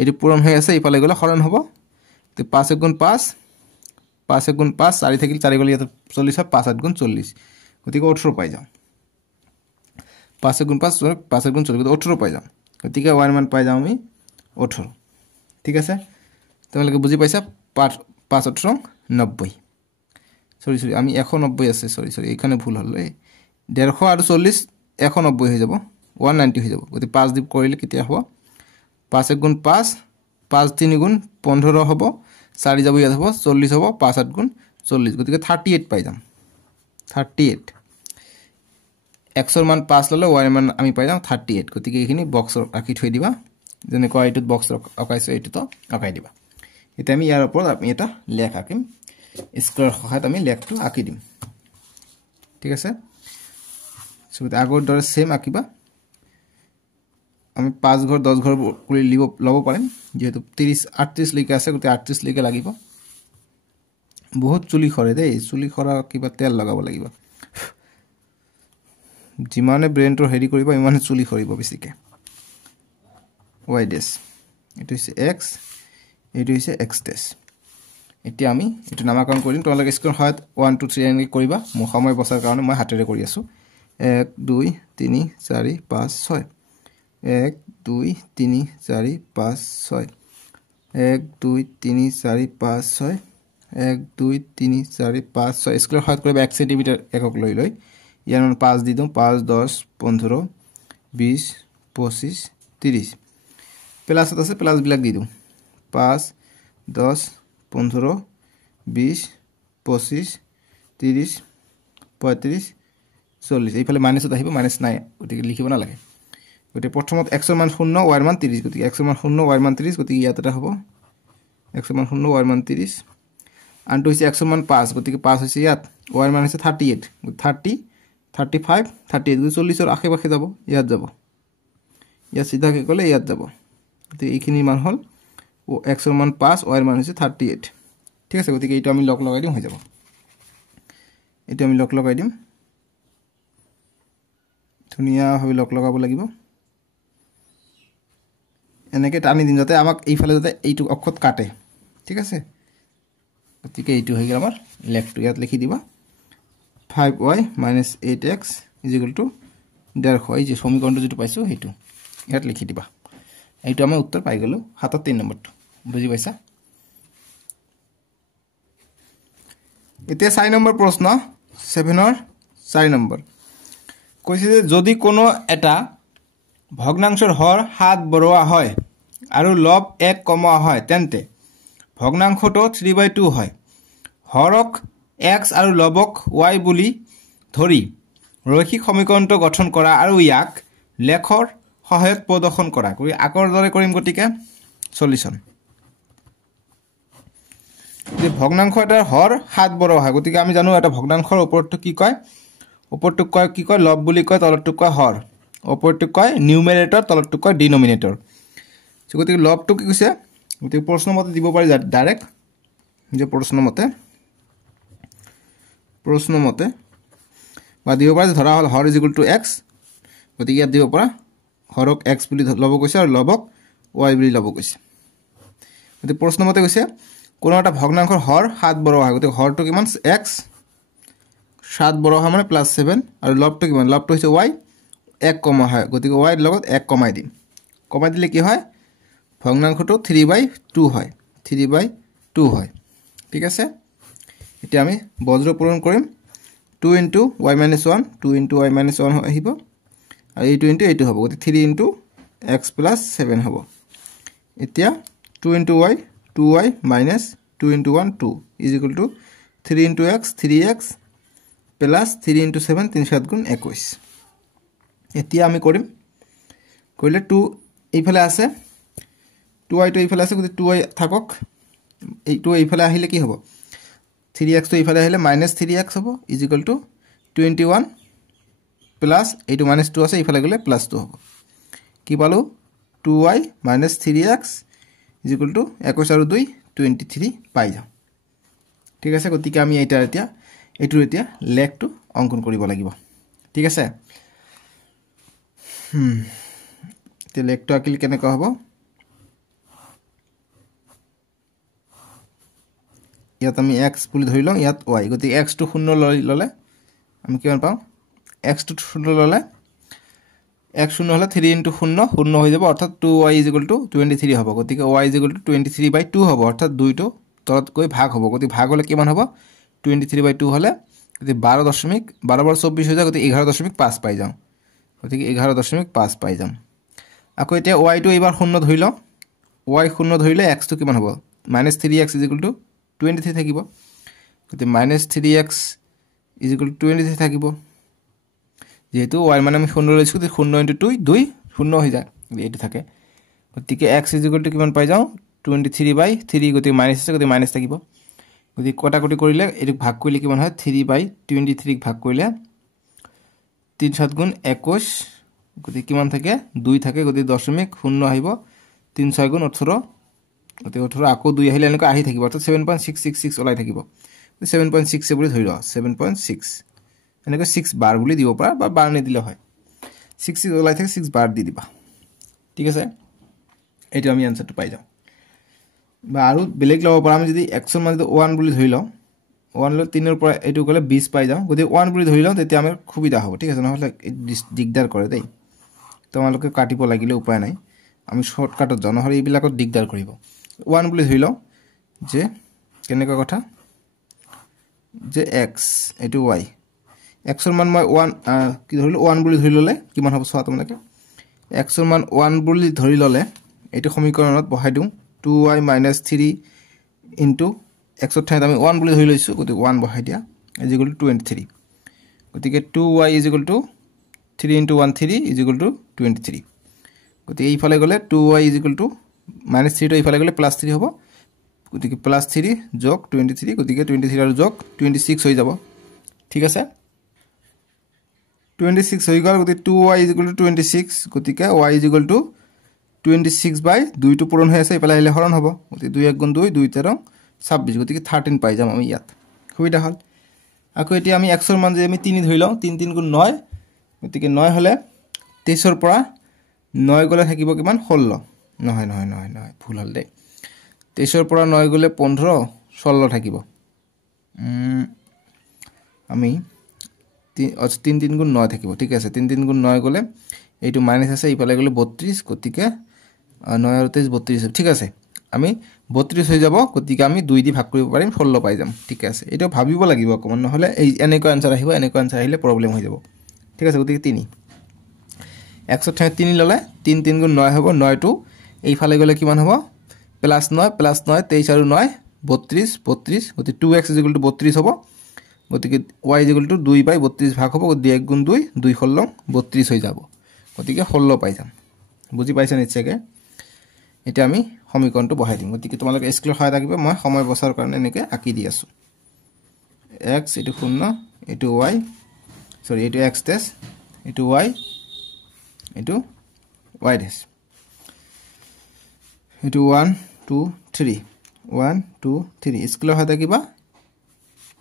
এটি পূৰণ হৈ আছে ইফালে গলে হৰণ হ'ব তে 5 * 5 5 * 5 4 থাকিল 4 গলে 40 হয় 5 * 40 গতিকে 18 পাই যাও 5 * 5 5 * 40 18 পাই যাও গতিকে y ৰ মান পাই যাও আমি 18 ঠিক আছে তোমালোকে বুজি পাইছা 5 18 90 সরি আমি 190 আছে সরি এখানে ভুল হল 150 আৰু 40 190 হৈ যাব 190 হৈ যাব গতি 5 দিব কৰিলে কেতিয়া হ'ব 5 * 5 5 3 * 15 হ'ব 4 যাব ইয়াত হ'ব 40 হ'ব 5 8 * 40 গতিকে 38 পাই যাম 38 x ৰ মান 5 ললে y ৰ মান আমি পাই যাম 38 গতিকে এইখিনি বক্স ৰাখি থৈ দিবা যেনে কোৱা এইটোত বক্স অকাইছে এইটোতো অকাই দিবা এটা আমি ইয়াৰ ওপৰত আমি এটা লেখ আঁকিম স্কয়াৰ সহায়ত আমি লেখটো আঁকি দিম ঠিক আছে সো আগৰ দৰে সেম আঁকিবা আমি 5 ঘৰ 10 ঘৰ কৰি লব পাৰিম যেহেতু 30 38 লৈকে আছে গতি 38 লৈকে লাগিব বহুত চুলি খৰে দেই চুলি খৰা কিবা তেল লগাব লাগিব যিমানে ব্ৰেইনটো হেৰি কৰিব ইমানে চুলি খৰিব বেছিকে y ডেশ এটো হৈছে x এটো হৈছে x ডেশ এতিয়া আমি এটো নামাকৰণ কৰিম তোমালোকে স্ক্ৰীন হয়ত 1 2 3 এনেকৈ কৰিবা মই সময় বচাৰ কাৰণে মই হাতেৰে কৰি আছো 1 2 3 4 5 6 1 2 3 4 5 6 1 2 3 4 5 6 1 2 3 4 5 6 স্ক্ৰীন হয়ত কৰিবা 1 সেন্টিমিটাৰ একক লৈ লৈ ইয়াৰ মান 5 দি দিও 5 10 15 20 25 30 প্লাস আছে প্লাস বিলাক দি দিও 5 10 15 20 25 30 35 40 এইফালে মাইনাসত আহিব মাইনাস নাই গতিকে লিখিব না লাগে গতিকে প্ৰথমত x ৰ মান 0 y ৰ মান 30 গতিকে x ৰ মান 0 y ৰ মান 30 গতিকে ইয়াত এটা হ'ব x ৰ মান 0 y ৰ মান 30 আনটো হৈছে x ৰ মান 5 গতিকে 5 হৈছে ইয়াত y ৰ মান হৈছে 38 30 35 38 40 ৰ আশেপাশে যাব ইয়াত যাব ইয়াত সিধাকে গলে ইয়াত যাব গতিকে এইখিনি মান হল x ৰ মান 5 y ৰ মান হৈছে 38 ঠিক আছে গতিকে এইটো আমি লক লগাই দিম হৈ যাব এইটো আমি লক লগাই দিম ধুনিয়া ভাবে লক লগাব লাগিব এনেকে টানি দিন যাতে আমাক এইফালে যাতে এইটো অক্ষত কাটে ঠিক আছে গতিকে এইটো হৈ গেল আমাৰ লেফট ইয়াত লিখি দিবা 5y - 8x = 150 এই যে সমীকৰণটো যেটো পাইছো হেতু ইয়াত লিখি দিবা এইটো আমি উত্তৰ পাই গলো 73 নম্বৰটো বুজি পাইছা এতিয়া 4 নম্বৰ প্ৰশ্ন 7 ৰ 4 নম্বৰ কৈছে যে যদি কোনো এটা ভগ্নাংশৰ হৰ 7 বঢ়োৱা হয় আৰু লব 1 কমোৱা হয় তেন্তে ভগ্নাংশটো 3/2 হয় হৰক x আৰু লবক y বুলি ধৰি ৰৈখিক সমীকৰণটো গঠন কৰা আৰু ইয়াক লেখৰ সহায়ত প্ৰদৰ্শন কৰা কৰি আকৰ দৰে কৰিম গতিকে সলিউশন যে ভগ্নাংশ এটাৰ হৰ 7 বঢ়োৱা হয় গতিকে আমি জানো এটা ভগ্নাংশৰ ওপৰটো কি কয় ওপৰটো কয় লব বুলি কয় তলটো কয় হৰ ওপৰটো কয় নিউমাৰেটৰ তলটো কয় ডিনোমিনেটৰ গতিকে লবটো কি কৈছে গতিকে প্ৰশ্ন মতে দিব পাৰি ডাইৰেক্ট যে প্ৰশ্ন মতে বা দিব পৰা ধৰা হল হৰ ইজ ইকুৱেল টু x গতিকে ইয়াত দিব পৰা হৰক x বুলি ল'ব কৈছে আৰু লবক y বুলি ল'ব কৈছে গতিকে প্ৰশ্ন মতে কৈছে কোনো এটা ভগ্নাংশৰ হৰ 7 বৰ্গ হয় গতিকে হৰটো কিমান x 7 বৰ্গ হয় মানে +7 আৰু লবটো কিমান লবটো হৈছে y 1 কমা হয় গতিকে y ৰ লগত 1 কমাই দিম কমাই দিলে কি হয় ভগ্নাংশটো 3/2 হয় 3/2 হয় ঠিক আছে এতিয়া আমি বজ্ৰ পূৰণ কৰিম 2 into y minus 1 2 into y minus 1 আহিব আৰু এইটো into এইটো হ'ব গতিকে 3 into x plus 7 হ'ব এতিয়া 2 into y 2y minus 2 into 1 2 is equal to 3 into x 3x plus 3 into 7 3 7 গুণ 21 এতিয়া আমি কৰিম কৰিলে 2 এইফালে আছে 2y টো এইফালে আছে গতিকে 2y থাকক এইটো এইফালে আহিলে কি হ'ব 3x তো এইফালে আহিলে -3x হ'ব is equal to 21 plus এইটো -2 আছে এইফালে গলে +2 হ'ব কি পালো 2y - 3x is equal to 21 আৰু 2 23 পাই যাও ঠিক আছে গতিকে আমি এতিয়া লেগটো অঙ্কন কৰিব লাগিব ঠিক আছে তে লেগটো আকিল কেনেকৈ হ'ব ইয়াত আমি x বুলি ধৰি লওঁ ইয়াত y গতিকে x টো 0 ললে আমি কিমান পাওঁ x টো 0 ললে x 0 হলে 3 into 0 0 হৈ যাব অৰ্থাৎ 2y = 23 হ'ব গতিকে y = 23/2 হ'ব অৰ্থাৎ 2 টো তলত গৈ ভাগ হ'ব গতিকে ভাগ হলে কিমান হ'ব 23/2 হলে গতিকে 12 বাৰ 24 হৈ যায় গতিকে 11.5 পাই যাওঁ গতিকে 11.5 পাই যাম আকৌ এতিয়া y টো এবাৰ 0 ধৰি লওঁ y 0 ধৰিলে x টো কিমান হ'ব -3x = 23 থাকিব গতিকে -3x = 23 থাকিব যেহেতু y মানে আমি 0 লৈছো গতিকে 0 * 2 2 0 হৈ যায় এইটো থাকে গতিকে x = কিমান পাই যাওঁ 23/3 গতিকে মাইনাস আছে গতিকে মাইনাস থাকিব গতিকে কটাকটি কৰিলে এটো ভাগ কৰিলে কিমান হয় 3/23 ভাগ কৰিলে 3 7 গুণ 21 গতিকে কিমান থাকে 2 থাকে গতিকে 0.0 আহিব 3 6 গুণ 18 গতিকে 18 আকৌ 2 আহিলে এনেকৈ আহি থাকিব অৰ্থাৎ 7.666 ওলাই থাকিব 7.6 বুলি ধৰি লও 7.6 এনেকৈ 6 বাৰ বুলি দিব পাৰা বা বাৰ নে দিলে হয় 6 ওলাই থাকে 6 বাৰ দি দিবা ঠিক আছে এইটো আমি আনসাৰটো পাই যাও বা আৰু বেলেগ লব পাৰা আমি যদি x ৰ মান যদি 1 বুলি ধৰি লও 1 ল 3 ৰ পৰা এটো গলে 20 পাই যাও গতি 1 বুলি ধৰি লও তেতিয়া আমাৰ সুবিধা হ'ব ঠিক আছে নহলে দিগদাৰ কৰে দেই তোমালোকে কাটিব লাগিলে উপায় নাই আমি শৰ্টকাটত জানো হলে এইবিলাকত দিগদাৰ কৰিব 1 বুলি ধৰি লও যে কেনেকা কথা যে x এটো y x ৰ মান মই 1 কি ধৰিলো 1 বুলি ধৰি ললে কিমান হ'ব চোৱা তোমালোকে x ৰ মান 1 বুলি ধৰি ললে এটো সমীকৰণত বহাই দিও 2y - 3 into x ৰ ঠাইত আমি 1 বুলি ধৰি লৈছো গতি 1 বহাই দিয়া is equal to 23 গতিকে 2y is equal to 3 into 1 3 is equal to 23 গতি এইফালে গলে 2y is equal to -3 টো এইফালে গলে +3 হ'ব গতিকে +3 যোগ 23 গতিকে 23 আৰু যোগ 26 হৈ যাব ঠিক আছে 26 হৈ গল গতি 2y is equal to 26 গতিকে y is equal to 26/2 টো পূৰণ হৈ আছে ইফালে আহিলে হৰণ হ'ব গতি 2 1 গুণ 2 2 13 26 গতিকে 13 পাই যাম আমি ইয়াত সুবিধা হল আকৌ এতিয়া আমি x ৰ মান যে আমি 3 ধৰি লওঁ 3 3 গুণ 9 গতিকে 9 হলে 23 ৰ পৰা 9 গলে থাকিব কিমান 16 নহয় নহয় নহয় নহয় ভুল হল দে 23 ৰ পৰা 9 গলে 15 16 থাকিব আমি 3 3 গুণ 9 থাকিব ঠিক আছে 3 3 গুণ 9 গলে এইটো মাইনাস আছে ইফালে গলে 32 গতিকে 9 আৰু 23 32 ঠিক আছে আমি 32 হৈ যাব গতিকে আমি 2 দি ভাগ কৰিব পাৰিম 16 পাই যাম ঠিক আছে এটা ভাবিব লাগিব অকমান নহলে এই এনেকৈ আনসার আহিব এনেকৈ আনসার আহিলে প্ৰবলেম হৈ যাব ঠিক আছে গতিকে 3 x ৰ ঠাইত 3 ললে 3 3 গুণ 9 হ'ব 9 টো এইফালে গলে কিমান হ'ব +9 23 আৰু 9 32 32 গতিকে 2x = 32 হ'ব গতিকে y = 2/32 ভাগ হ'ব 2 1 গুণ 2 2 16 32 হৈ যাব গতিকে 16 পাই যাম বুজি পাইছা নিশ্চয়কৈ এটা আমি সমীকৰণটো বহাই দিম গতিকে তোমালোকে স্কেলৰ সহায় লাগিব মই সময় বচাৰ কাৰণে এনেকৈ আকি দি আছো x এটো 0 এটো y সৰি এটো x ডেশ এটো y এটো y ডেশ এটো 1 2 3 1 2 3 স্কেলৰ হয় থাকিবা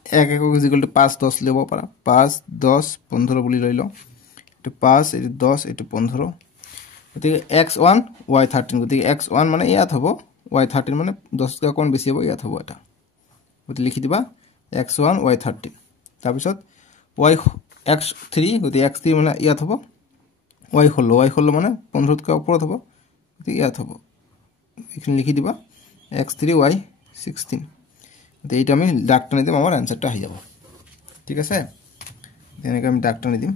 1 একক ইকুয়াল টু 5 10 লব পাৰা 5 10 15 বুলি লৈ লওঁ এটো 5 এটো 10 এটো 15 গতিকে x1 y13 গতিকে x1 মানে ইয়াত হ'ব y13 মানে 10 কা কোন বেছি হ'ব ইয়াত হ'ব এটা গতি লিখি দিবা x1 y13 তাৰ পিছত x3 গতি x3 মানে ইয়াত হ'ব y16 মানে 15 কা ওপৰত হ'ব গতি ইয়াত হ'ব এখানে লিখি দিবা x3 y16 গতি এইটা আমি দাগ টানি দিম আমাৰ आंसरটা আহি যাব ঠিক আছে এনেকৈ আমি দাগ টানি দিম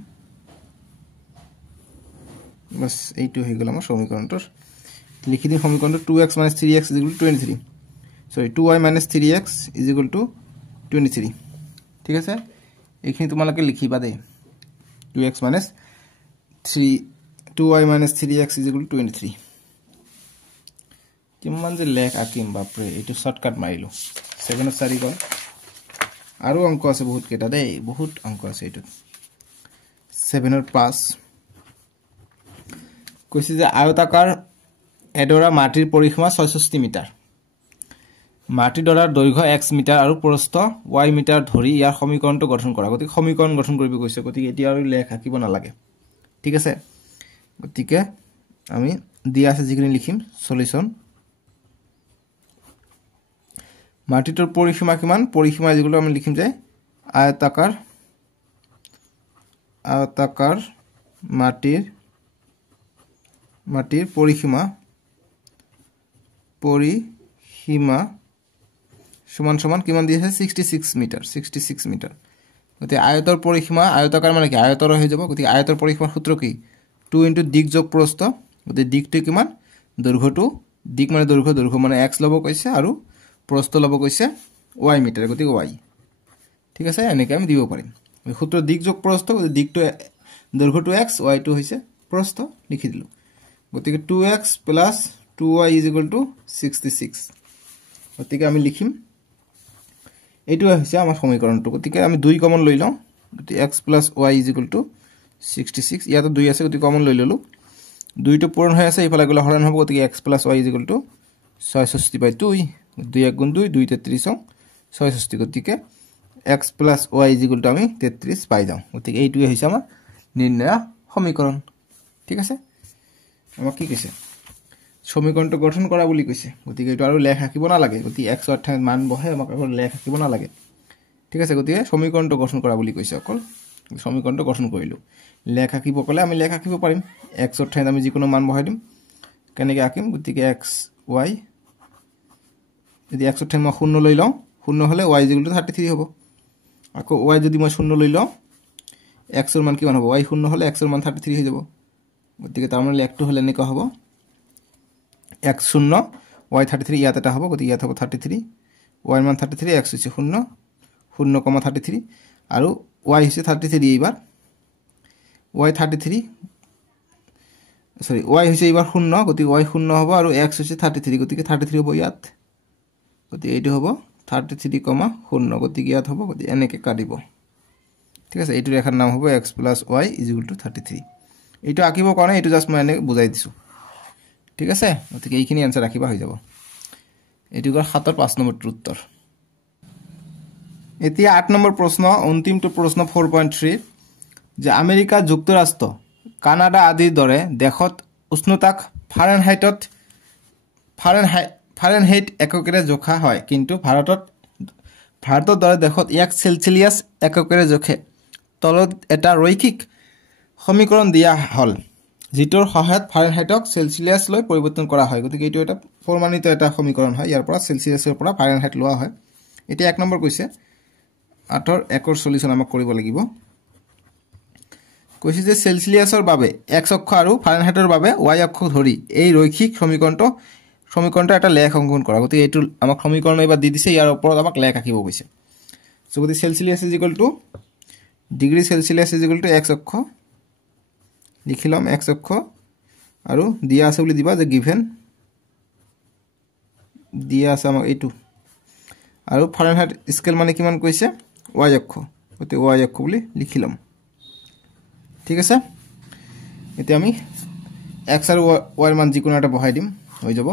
बस এইটো হৈ গল আমাৰ সমীকৰণটোৰ লিখি দিম সমীকৰণটো 2x - 3x = 23 সৰি 2y - 3x = 23 ঠিক আছে এইখিনি তোমালোকে লিখিবা দে 2x - 3 2y - 3x = 23 কিমান যে লেখ আকিম বাপৰে এইটো শৰ্টকাট মাৰিলো 7 ৰ 4 গল আৰু অংক আছে বহুত কেটা দে বহুত অংক আছে এইটো 7 ৰ 5 কৈছে যে আয়তাকাৰ এডৰা মাটিৰ পৰিসীমা 66 মিটাৰ মাটি ডৰাৰ দৈৰ্ঘ্য x মিটাৰ আৰু প্ৰস্থ y মিটাৰ ধৰি ইয়াৰ সমীকৰণটো গঠন কৰা গতিকে সমীকৰণ গঠন কৰিব কৈছে গতিকে এতিয়া আৰু লেখ আকিব না লাগে ঠিক আছে গতিকে আমি দিয়া আছে যিখিনি লিখিম সলিউশন মাটিটোৰ পৰিসীমা কিমান পৰিসীমা যেগুলো আমি লিখিম যে আয়তাকাৰ মাটিৰ পৰিসীমা সমান সমান কিমান দিছে 66 মিটাৰ গতি আয়তৰ পৰিসীমা আয়তাকাৰ মানে কি আয়তৰ হৈ যাব গতি আয়তৰ পৰিসীমাৰ সূত্ৰ কি 2 * দিক যোগ প্ৰস্থ গতি দিকটো কিমান দৈৰ্ঘ্যটো দিক মানে দৈৰ্ঘ্য মানে x লব কৈছে আৰু প্ৰস্থ লব কৈছে y মিটাৰ গতি y ঠিক আছে এনেকৈ আমি দিব পাৰিম সূত্ৰ দিক যোগ প্ৰস্থ গতি দিকটো দৈৰ্ঘ্যটো x y টো হৈছে প্ৰস্থ লিখি দিলো গতিকে 2x + 2y = 66 গতিকে আমি লিখিম এইটো হৈছে আমাৰ সমীকৰণটো গতিকে আমি 2 কমন লৈ লওঁ গতি x + y = 66 ইয়াত 2 আছে গতি কমন লৈ ললো 2 টো পূৰণ হৈ আছে ইফালে গলে হৰণ হ'ব গতিকে x + y = 66/2 2 * 2 2 * 3 66 গতিকে x + y = আমি 33 পাই যাওঁ গতিকে এইটোৱে হৈছে আমাৰ নিৰ্ণয় সমীকৰণ ঠিক আছে আমাক কি কৈছে সমীকৰণটো গঠন কৰা বুলি কৈছে গতিকে এটো আৰু লেখ আকিব না লাগে গতি x ৰ ঠাইত মান বহে আমাক আৰু লেখ আকিব না লাগে ঠিক আছে গতিকে সমীকৰণটো গঠন কৰা বুলি কৈছে অকল সমীকৰণটো গঠন কৰিলো লেখ আকিব কলে আমি লেখ আকিব পাৰিম x ৰ ঠাইত আমি যিকোনো মান বহাই দিম কেনেকৈ আকিম গতিকে x y যদি x ৰ ঠাইত মই 0 লৈ লওঁ 0 হলে y = 33 হ'ব আকৌ y যদি মই 0 লৈ লওঁ x ৰ মান কিমান হ'ব y 0 হলে x ৰ মান 33 হৈ যাব গতিকে তাৰ মানে লেখটো হলে এনেকৈ হ'ব x 0 y 33 ইয়াত এটা হ'ব গতি ইয়াত হ'ব 33 y মান 33 x হৈছে 0 0,33 আৰু y হৈছে 33 এইবাৰ y 33 সৰি y হৈছে এইবাৰ 0 গতি y 0 হ'ব আৰু x হৈছে 33 গতিকে 33 হ'ব ইয়াত গতি এইটো হ'ব 33,0 গতিকে ইয়াত হ'ব গতি এনেকৈ কাটিব ঠিক আছে এইটো ৰেখাৰ নাম হ'ব x + y = 33 এইটো আকিব কাৰণে এইটো জাস্ট মই এনে বুজাই দিছো ঠিক আছে গতিকে এইখিনি आंसर ৰাখিবা হৈ যাব এইটো 7 ৰ 5 নম্বৰটো উত্তৰ এতিয়া 8 নম্বৰ প্ৰশ্ন অন্তিমটো প্ৰশ্ন 4.3 যে আমেৰিকা যুক্তৰাষ্ট্ৰ কানাডা আদিৰ দৰে দেশত উষ্ণতাক ফাৰেনহাইট এককেৰে জোখা হয় কিন্তু ভাৰতৰ দৰে দেশত ইয়াক সেলসিয়াছ এককেৰে জোখে তলত এটা ৰৈখিক সমীকৰণ দিয়া হল যিটোৰ সহায়ত ফাৰেনহাইটক সেলসিয়াছ লৈ পৰিৱৰ্তন কৰা হয় গতিকে এইটো এটা প্ৰমাণিত এটা সমীকৰণ হয় ইয়াৰ পৰা সেলসিয়াছৰ পৰা ফাৰেনহাইট লোৱা হয় এতিয়া 1 নম্বৰ কৈছে 8 ৰ 1 ৰ সলিউশন আমাক কৰিব লাগিব কৈছে যে সেলসিয়াছৰ বাবে x অক্ষ আৰু ফাৰেনহাইটৰ বাবে y অক্ষ ধৰি এই ৰৈখিক সমীকৰণটো এটা লেখ অংকন কৰা গতিকে এইটো আমাক সমীকৰণ এবাৰ দি দিছে ইয়াৰ ওপৰত আমাক লেখ আকিব কৈছে সো গতি সেলসিয়াছ ডিগ্ৰী সেলসিয়াছ x অক্ষ লিখিলাম x অক্ষ আৰু দিয়া আছে বুলি দিবা যে গিভেন দিয়া আছে আমাক এইটো আৰু ফাৰেনহাইট স্কেল মানে কিমান কৈছে y অক্ষ গতি y অক্ষ বুলি লিখিলাম ঠিক আছে এতিয়া আমি x আৰু y ৰ মান যিকোনো এটা বহাই দিম হৈ যাব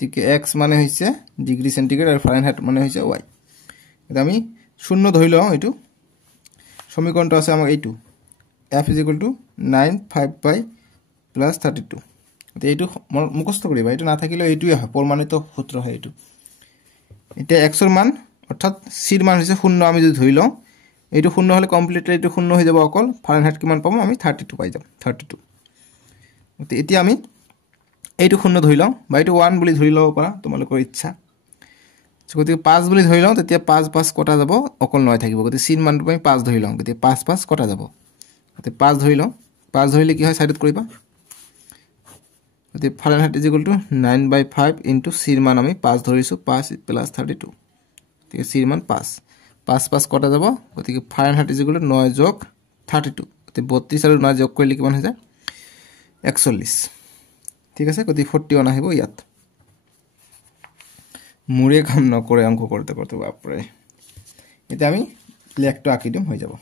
গতিকে এক্স মানে হৈছে ডিগ্ৰী চেণ্টিগ্ৰেড আৰু ফাৰেনহাইট মানে হৈছে ৱাই এতিয়া আমি শূন্য ধৰি লওঁ এইটো সমীকৰণটো আছে আমাৰ এইটো f = 9/5 + 32 এতিয়া এইটো মুখস্থ কৰিবা এইটো নাথাকিলে এইটোৱে হয় প্ৰমাণিত সূত্ৰ হয় এইটো এতিয়া x ৰ মান অৰ্থাৎ c ৰ মান হৈছে 0 আমি যদি ধৰি লওঁ এইটো 0 হলে কমপ্লিটলি এইটো 0 হৈ যাব অকল ফাৰেনহাইট কিমান পাম আমি 32 পাই যাম 32 এতিয়া আমি এইটো 0 ধৰি লওঁ বা এইটো 1 বুলি ধৰি লব পাৰা তোমালোকৰ ইচ্ছা গতিকে 5 বুলি ধৰি লওঁ তেতিয়া 5 5 কটা যাব অকল 9 থাকিব গতিকে c ৰ মানটো আমি 5 ধৰি লওঁ গতিকে 5 5 কটা যাব গতিকে 5 ধৰি লওঁ 5 ধৰিলে কি হয় সাইডত কৰিবা গতিকে ফাৰেনহাইট = 9/5 * c ৰ মান আমি 5 ধৰিছো 5 + 32 গতিকে c ৰ মান 5 5 5 কটা যাব গতিকে ফাৰেনহাইট = 9 + 32 গতিকে 32 আৰু 9 যোগ কৰিলে কিমান হৈ যায় 41 ঠিক আছে গতিকে 41 আহিব ইয়াত মুৰে কাম নকৰে অংক কৰতে কৰতে বাপৰে এটা আমি লেখটো আঁকি দিম হৈ যাব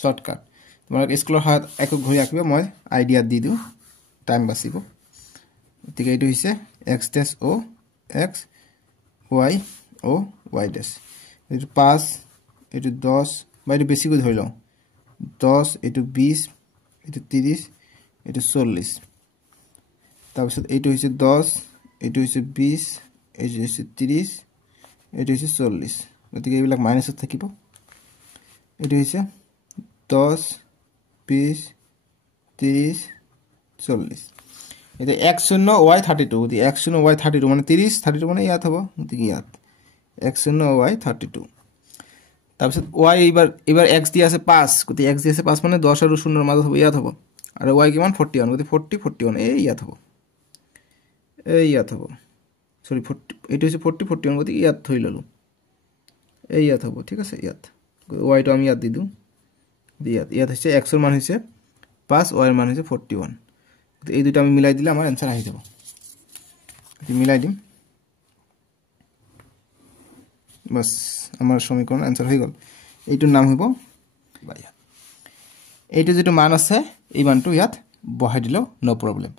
শৰ্টকাট তোমালোক স্কুলৰ হাত একক ঘড়ি আঁকিব মই আইডিয়া দি দিও টাইম বাচিব ঠিক এইটো হৈছে x dash o x y o y dash এইটো 5 এইটো 10 বা এইটো বেছি কৰি ধৰি লওঁ 10 এইটো 20 এইটো 30 এইটো 40 তাৰপিছত এইটো হৈছে 10 এইটো হৈছে 20 এইটো হৈছে 30 এইটো হৈছে 40 গতিকে এইবিলাক মাইনাসত থাকিব এইটো হৈছে 10 20 30 40 এটা x0 y32 গতি x0 y32 মানে 30 32 মানে ইয়াত হ'ব গতি ইয়াত x0 y32 তাৰপিছত y এবাৰ x দি আছে 5 গতি x দি আছে 5 মানে 10 আৰু 0 ৰ মাজত হ'ব ইয়াত হ'ব আৰু y কিমান 41 গতি 40 41 এই ইয়াত হ'ব সরি 40 এটা হচ্ছে 40 41 গতি ইয়াত ধৰি ললো এই ইয়াত হ'ব ঠিক আছে ইয়াত y টো আমি ইয়াত দি দিও ইয়াত হচ্ছে x ৰ মান হৈছে 5 y ৰ মান হৈছে 41 গতি এই দুটো আমি মিলাই দিলে আমাৰ आंसर আহি যাব গতি মিলাই দিম বাস আমাৰ সমীকৰণ आंसर হৈ গল এইটোৰ নাম হ'ব বায়া এইটো যেটো মান আছে এই মানটো ইয়াত বহাই দিলো নো প্ৰবলেম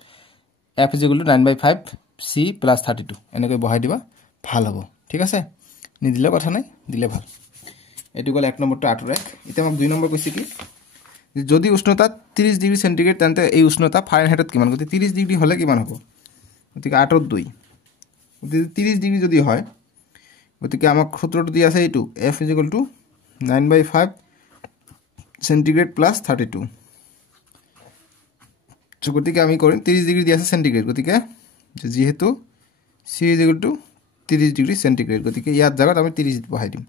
f = 9/5 c + 32 এনেকৈ বহাই দিবা ভাল হ'ব ঠিক আছে নিদিলে কথা নাই দিলে ভাল এটো গল 1 নম্বৰটো আঁতৰাক এটা আমাক 2 নম্বৰ কৈছে কি যদি উষ্ণতা 30 ডিগ্ৰী সেন্টিগ্ৰেড তেন্তে এই উষ্ণতা ফাৰেনহাইটত কিমান গতি 30 ডিগ্ৰী হলে কিমান হ'ব গতিকে 8 ৰ 2 গতি 30 ডিগ্ৰী যদি হয় গতিকে আমাক সূত্ৰটো দি আছে এইটো f = 9/5 সেন্টিগ্ৰেড + 32 গতিকে আমি কৰিম 30 ডিগ্ৰী দি আছে সেন্টিগ্ৰেড গতিকে যেহেতু c = 30 ডিগ্ৰী সেন্টিগ্রেড গতিকে ইয়াত জায়গাত আমি 30 বহাই দিম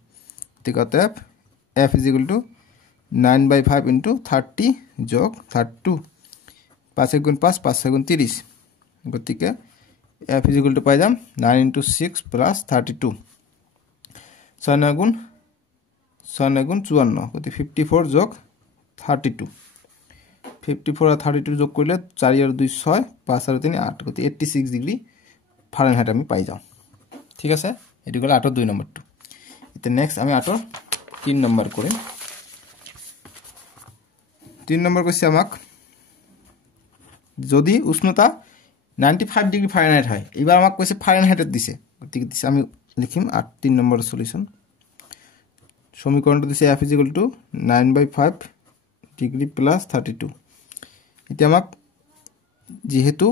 গতিকে অতএব f = 9/5 * 30 + 32 5 * 5 5 * 30 গতিকে f = পাই যাম 9 * 6 + 32 6 * 9 54 গতি 54 + 32 54 আর 32 যোগ করলে 4 আর 2 6 5 আর 3 8 গতি 86 ডিগ্রি ফারেনহাইট আমি পাই যাও ঠিক আছে এটি গল 8 2 নম্বরটো এটা নেক্সট আমি 8 3 নম্বর করি 3 নম্বর কইছে আমাক যদি উষ্ণতা 95 ডিগ্রি ফারেনহাইট হয় এবার আমাক কইছে ফারেনহাইটত দিছে গতি দিছে আমি লিখিম 8 3 নম্বর সলিউশন সমীকরণটা দিছে f = 9/5 ডিগ্রি + 32 এতিয়া আমাক যেহেতু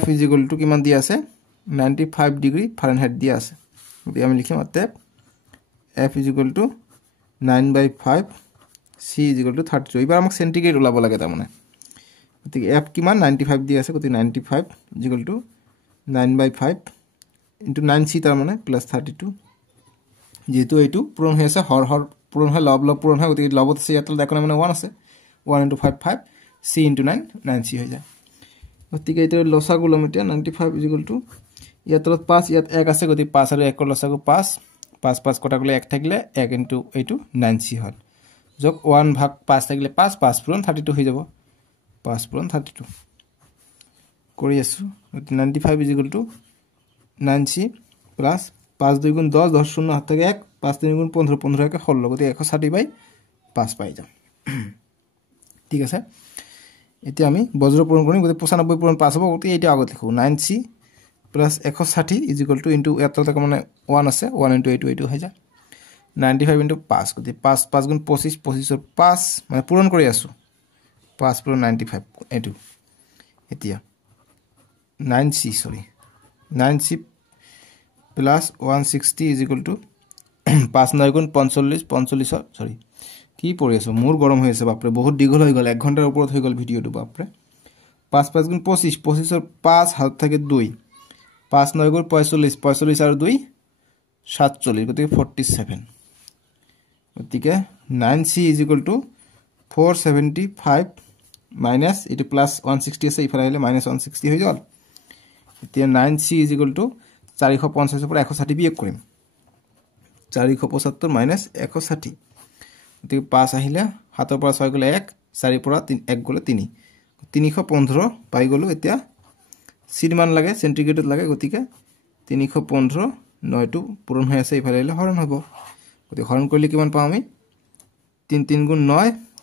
f = কিমান দি আছে 95 ডিগ্ৰী ফারেনহাইট দি আছে গতি আমি লিখিম অতএব f = 9/5 c = 32 এবাৰ আমাক সেন্টিগ্ৰেড ওলাব লাগে তাৰ মানে গতি f কিমান 95 দি আছে গতি 95 = 9/5 * 9c তাৰ মানে +32 যেহেতু এইটো পূৰণ হৈ আছে হৰ হৰ পূৰণ হয় লব লব পূৰণ হয় গতি লবত আছে ইয়াত দেখোন মানে 1 আছে 1 * 5 5 c * 9 9c হৈ যায় গতিকে এটা লসাগু লম এতিয়া 95 = ইয়াত 5 ইয়াত 1 আছে গতি 5 আৰু 1 ৰ লসাগু 5 5 5 কটা গলে 1 থাকিলে 1 * এইটো 9c হল যোগ 1/5 থাকিলে 5 5 পূৰণ 32 হৈ যাব 5 পূৰণ 32 কৰি আছো 95 = 9c প্লাস 5 2 * 10 10 0 হাত থেকে 1 5 3 * 15 15 একে 16 গতি 160/5 পাই যাম ঠিক আছে এতিয়া আমি বজ্ৰ পূৰণ কৰিম গতি 95 পূৰণ 5 হ'ব গতি এইটো আগত লিখো 9c plus 160 is equal to into এত মানে 1 আছে 1 ইন্টু এইটো হয়ে যায় 95 ইন্টু 5 গতি 5 5 গুণ 25 25 এর 5 মানে পূরণ করে আসু 5 পুরো 95 এইটো এতিয়া 9c sorry 9c plus 160 is equal to 5 9 গুণ 45 45 সরি কি পড়ে আছো মোর গরম হয়ে আছে বাপরে বহুত দীঘল হয়ে গেল 1 ঘন্টার উপর হয়ে গেল ভিডিওটো বাপরে 5 5 গুণ 25 25 এর 5 হাত থাকে 2 5 9 গুণ 45 45 আর 2 47 গতি 47 গতিকে 9c is equal to 475 minus এটো প্লাস 160 আছে ইফালে হলে মাইনাস 160 হৈ গল এতিয়া 9c ইজ ইকুয়াল টু 450 পৰা 160 বিয়োগ কৰিম 475 মাইনাস 160 গতিকে 5 আহিলে হাতৰ পৰা 6 গলে 1 4 পৰা 3 1 গলে 3 315 পাই গলো এতিয়া সির মান লাগে সেন্টিগ্রেডত লাগে গতিকে 315 9 টু পূরণ হৈ আছে ইফালে হলে হরণ হ'ব গতি হরণ কৰিলে কিমান পাম আমি 3 3 গুণ 9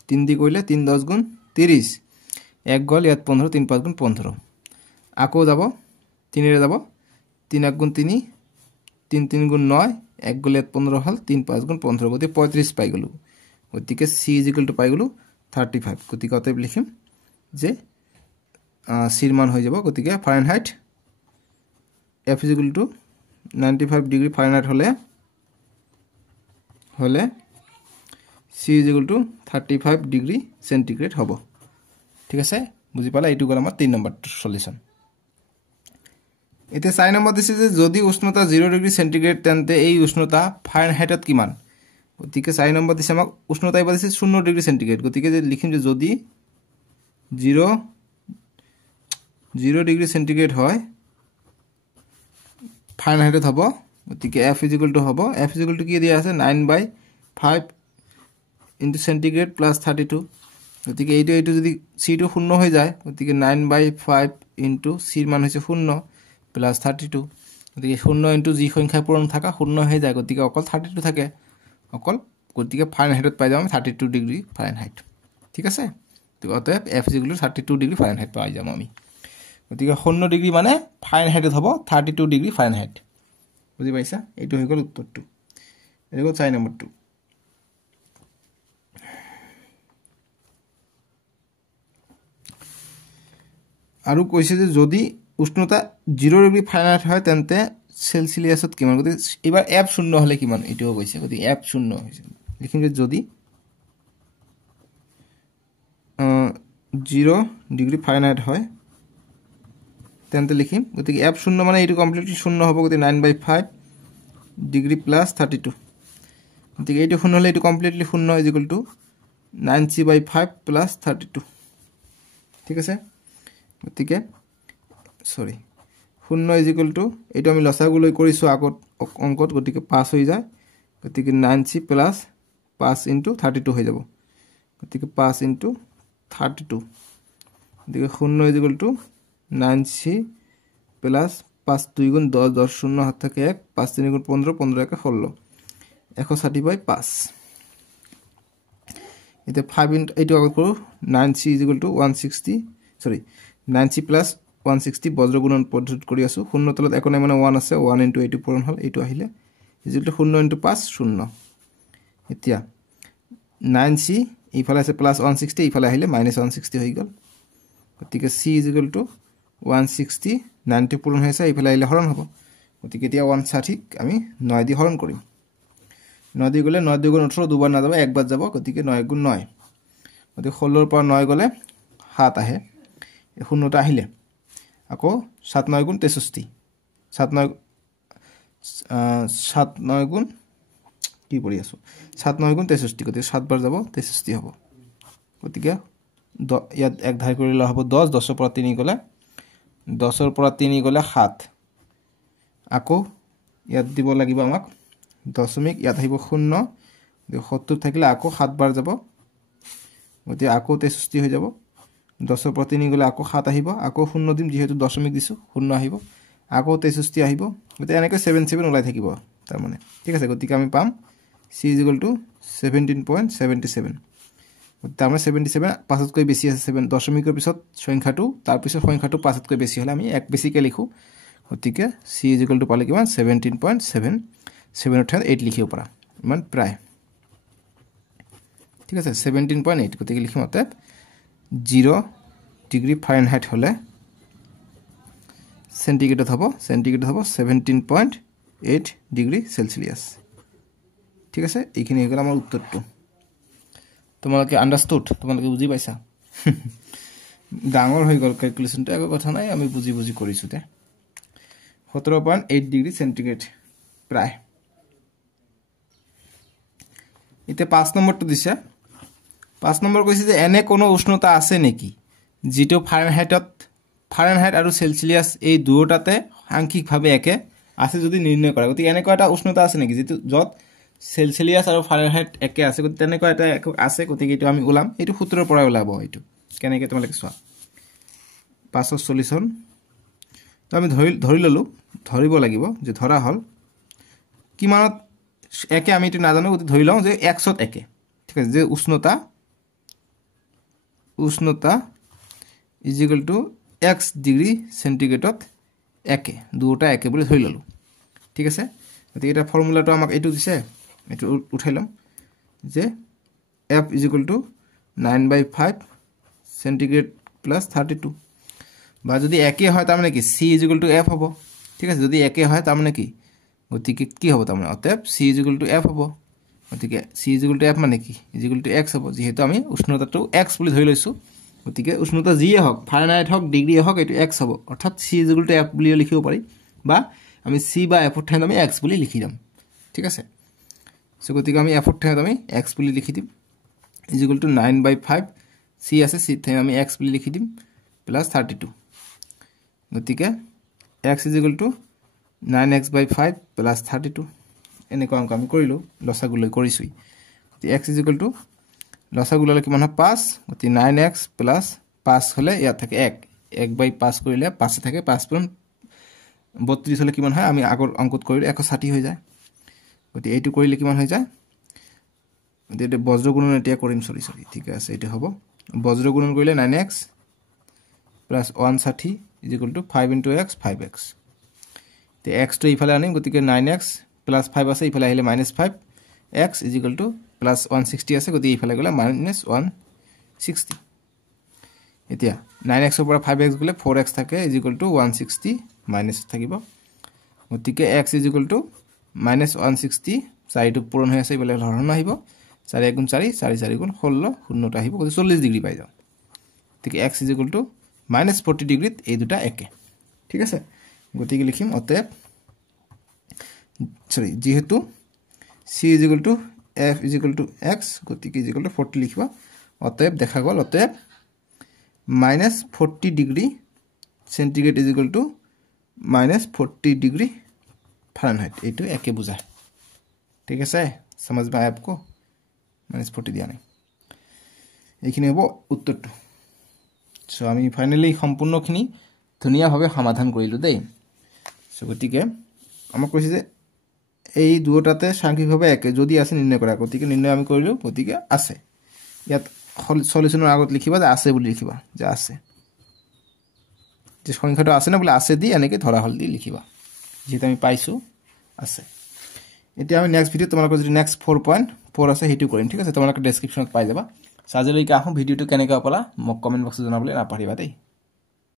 3 দি কইলে 3 10 গুণ 30 1 গল ইয়াত 15 3 5 গুণ 15 আকো যাব 3 এর যাব 3 1 গুণ 3 3 3 গুণ 9 1 গল ইয়াত 15 হল 3 5 গুণ 15 গতি 35 পাই গলো গতিকে c = পাই গলো 35 গতিকে অতএব লিখিম যে সির মান হয়ে যাব গতিকে ফারেনহাইট f = 95 ডিগ্রি ফারেনহাইট হলে c = 35 ডিগ্রি সেন্টিগ্রেড হবো ঠিক আছে বুঝি পালা এইটো গল আমার 3 নম্বর সলিউশন এতে 4 নম্বর দিছে যে যদি উষ্ণতা 0 ডিগ্রি সেন্টিগ্রেড তেন্তে এই উষ্ণতা ফারেনহাইটত কিমান গতিকে 4 নম্বর দিছে আমাক উষ্ণতা এবাৰ দিছে 0 ডিগ্রি সেন্টিগ্রেড গতিকে যে লিখিম যে যদি 0 ডিগ্রি সেন্টিগ্রেড হয় ফারেনহাইটত হ'ব গতিকে f = হ'ব f = কি দিয়া আছে 9/5 ইনটু সেন্টিগ্রেড প্লাস 32 গতিকে এইটো যদি c টো 0 হৈ যায় গতিকে 9/5 ইনটু c এর মান হৈছে 0 প্লাস 32 গতিকে 0 ইনটু জি সংখ্যা পূরণ থাকা 0 হৈ যায় গতিকে অকল 32 থাকে অকল গতিকে ফারেনহাইটত পাই যাম 32 ডিগ্রি ফারেনহাইট ঠিক আছে তো অতএব f = 32 ডিগ্রি ফারেনহাইট পাই যাম আমি গতিকে 0 ডিগ্রি মানে ফারেনহাইটত হ'ব 32 ডিগ্রি ফারেনহাইট বুঝি পাইছা এইটো হৈ গল উত্তৰটো এটো 4 নম্বৰটো আৰু কৈছে যে যদি উষ্ণতা 0 ডিগ্ৰি ফাৰেনহাইট হয় তেন্তে সেলসিয়াসত কিমান গতি এবাৰ f 0 হলে কিমান এটোও কৈছে গতি f 0 হৈছে লিখিম যে যদি 0 ডিগ্রি ফারেনহাইট হয় তেন্তে লিখিম গতিকে f 0 মানে এইটো কমপ্লিটলি 0 হ'ব গতি 9/5 ডিগ্রি প্লাস 32 গতিকে এইটো 0 হলে এইটো কমপ্লিটলি 0 = 9c/5 প্লাস 32 ঠিক আছে গতিকে সরি 0 = এইটো আমি লসাগু লৈ কৰিছো আগত অঙ্কত গতিকে 5 হৈ যায় গতিকে 9c প্লাস 5 ইনটু 32 হৈ যাব গতিকে 5 ইনটু 32 গতিকে 0 = 9c প্লাস 5 2 গুণ 10 10 0 হাত থাকে 1 5 3 গুণ 15 15 1 16 160/5 এটা 5 ইনটু এইটো আগত কৰো 9c = 160 সৰি 9c প্লাস 160 বজ্ৰ গুণন পদ্ধতি কৰি আছো 0 তলত একো নাই মানে 1 আছে 1 ইনটু এইটো পূরণ হল এইটো আহিলে = 0 ইনটু 5 0 এতিয়া 9c ইফালে আছে প্লাস 160 ইফালে আহিলে মাইনাস 160 হৈ গল গতিকে c = 160 90 পূরণ হৈছে ইফালে আহিলে হরণ হ'ব গতিকে এতিয়া 160 আমি 9 দি হরণ কৰিম 9 দি গলে 9 গুণ 18 দুবাৰ না যাব একবাৰ যাব গতিকে 9 গুণ 9 গতিকে 16 পৰা 9 গলে 7 আহে 0টা আহিলে আকৌ 7 9 গুণ 63 7 9 গুণ কি পৰি আছো 7 9 গুণ 63 গতিকে 7 বাৰ যাব 63 হ'ব গতিকে ইয়াত এক ধাই কৰিলে হ'ব 10 10 পৰা 3 গলে 10 পৰা 3 গলে 7 আকৌ ইয়াত দিব লাগিব আমাক দশমিক ইয়াত আহিব 0 70 থাকিলে আকৌ 7 বাৰ যাব গতিকে আকৌ 63 হৈ যাব 10 পৰা 3 গলে আকৌ 7 আহিব আকৌ 0 দিম যেহেতু দশমিক দিছো 0 আহিব আকৌ 63 আহিব গতিকে এনেকৈ 77 ওলাই থাকিব তাৰ মানে ঠিক আছে গতিকে আমি পাম c = 17.77 তাৰ মানে 77 5তকৈ বেছি আছে 7 দশমিকৰ পিছত সংখ্যাটো তাৰ পিছত সংখ্যাটো 5তকৈ বেছি হলে আমি এক বেছিকে লিখো গতিকে c = পালে কিমান 17.7 7 ঠাইত 8 লিখিব পাৰা ইমান প্ৰায় ঠিক আছে 17.8 গতিকে লিখিম অতএব 0 ডিগ্ৰী ফাৰেনহাইট হলে সেন্টিগ্ৰেড হবো 17.8 ডিগ্ৰী সেলসিয়াস ঠিক আছে এইখিনি হল আমাৰ উত্তৰটো তোমালোকে আন্ডাৰস্টুড তোমালোকে বুজি পাইছা ডাঙৰ হৈ গল ক্যালকুলেশনটো একো কথা নাই আমি বুজি বুজি কৰিছো তে 17.8 ডিগ্ৰী সেন্টিগ্ৰেড প্ৰায় ইতে 5 নম্বৰটো দিছে 5 নম্বৰ কৈছে যে এনে কোনো উষ্ণতা আছে নেকি যেটো ফাৰেনহাইট আৰু সেলসিয়াস এই দুটাতে আংশিকভাৱে একে আছে যদি নিৰ্ণয় কৰা গতি এনেকুৱা এটা উষ্ণতা আছে নেকি যেটো যত সেলসিয়াস আৰু ফাৰেনহাইট একে আছে গতি তেনেকুৱা এটা আছে গতি এটো আমি উলাম এটো সূত্ৰৰ পৰা উলাব এটো কেনেকৈ তোমালোকে চোৱা 5 সলিউশন তো আমি ধৰি ললো ধৰিব লাগিব যে ধৰা হল কিমানত একে আমি এটো নাজানো গতি ধৰি লওঁ যে x ত একে ঠিক আছে যে উষ্ণতা = x ডিগ্ৰী সেন্টিগ্ৰেডত একে দুটা একে বুলি ধৰি ললো ঠিক আছে গতি এটা ফৰ্মুলাটো আমাক এটো দিছে এটো উঠাইলাম যে f = 9/5 সেন্টিগ্রেড প্লাস 32 বা যদি একে হয় তার মানে কি c = f হবে ঠিক আছে যদি একে হয় তার মানে কি গতিকে কি হবে তার মানে অতএব c = f হবে গতিকে c = f মানে কি x হবে যেহেতু আমি উষ্ণতাটো x বুলি ধৰি লৈছো গতিকে উষ্ণতা যিয়ে হোক ফাৰেনহাইট হোক ডিগ্ৰী হোক এটো x হ'ব অৰ্থাৎ c = f বুলি লিখিব পাৰি বা আমি c বা f ৰ ঠাইত আমি x বুলি লিখি দিম ঠিক আছে সো গতিকে আমি f ৰ ঠাইত আমি x বুলি লিখি দিম = 9/5 c আছে c ঠাইত আমি x বুলি লিখি দিম প্লাস 32 গতিকে x = 9x/5 প্লাস 32 এনেকুৱা অংক আমি কৰিলো লসাগুলৈ কৰিছুই x = লসাগুলৈ কিমান হয় 5 গতি 9x প্লাস 5 হলে ইয়া থাকে 1/5 কৰিলে 5 থাকে 5 * 32 হলে কিমান হয় আমি আগৰ অংকত কৰিলো 160 হৈ যায় গতি এইটো কৰিলে কিমান হৈ যায় গতি বজ্ৰ গুণন এতিয়া কৰিম সৰি ঠিক আছে এটা হ'ব বজ্ৰ গুণন কৰিলে 9x প্লাস 160 = 5 * x 5x তে x টো ইফালে আনিম গতিকে 9x প্লাস 5 আছে ইফালে আহিলে -5 x = প্লাস 160 আছে গতি ইফালে গলে -160 এতিয়া 9x ৰ পৰা 5x গলে 4x থাকে = 160 মাইনাস থাকিব গতিকে x = -160 চাৰিটো পূৰণ হৈ আছে ইফালে হৰণ আহিব 4 * 4 4 4 * 16 শূন্যটা আহিব গতি 40 ডিগ্ৰী পাই যাও ঠিক x = -40 ডিগ্ৰীত এই দুটা একে ঠিক আছে গতিকে লিখিম অতএব যেহেতু c = f = x গতিকে = 40 লিখিবা অতএব দেখা গল অতএব -40 ডিগ্ৰী সেন্টিগ্ৰেড = -40 ডিগ্ৰী ফারেনহাইট এইটো একে বুঝায় ঠিক আছে समझ में आया आपको -40 দিয়া নাই এইখিনি হ'ব উত্তৰটো সো আমি ফাইনালি সম্পূৰ্ণখিনি ধুনিয়াভাৱে সমাধান কৰিলো দেই সো গতিকে আমাক কৈছে যে এই দুটাতে সাংখ্যিকভাৱে একে যদি আছে নিৰ্ণয় কৰা গতিকে নিৰ্ণয় আমি কৰিলো গতিকে আছে ইয়াত সলিউশনৰ আগত লিখিবা যে আছে বুলি লিখিবা যে আছে যে সংখ্যাটো আছে না বলে আছে দি এনেকে ধৰা হল দি লিখিবা যেটা আমি পাইছো আছে এতিয়া আমি নেক্সট ভিডিও তোমালোকৰ যদি নেক্সট 4.4 আছে হেতু কৰিম ঠিক আছে তোমালোকে ডেসক্ৰিপচনত পাই যাবা সাজলৈকে আহো ভিডিওটো কেনেকৈ পালা মোক কমেন্ট বক্সত জনাবলৈ নাপাহৰিবা দেই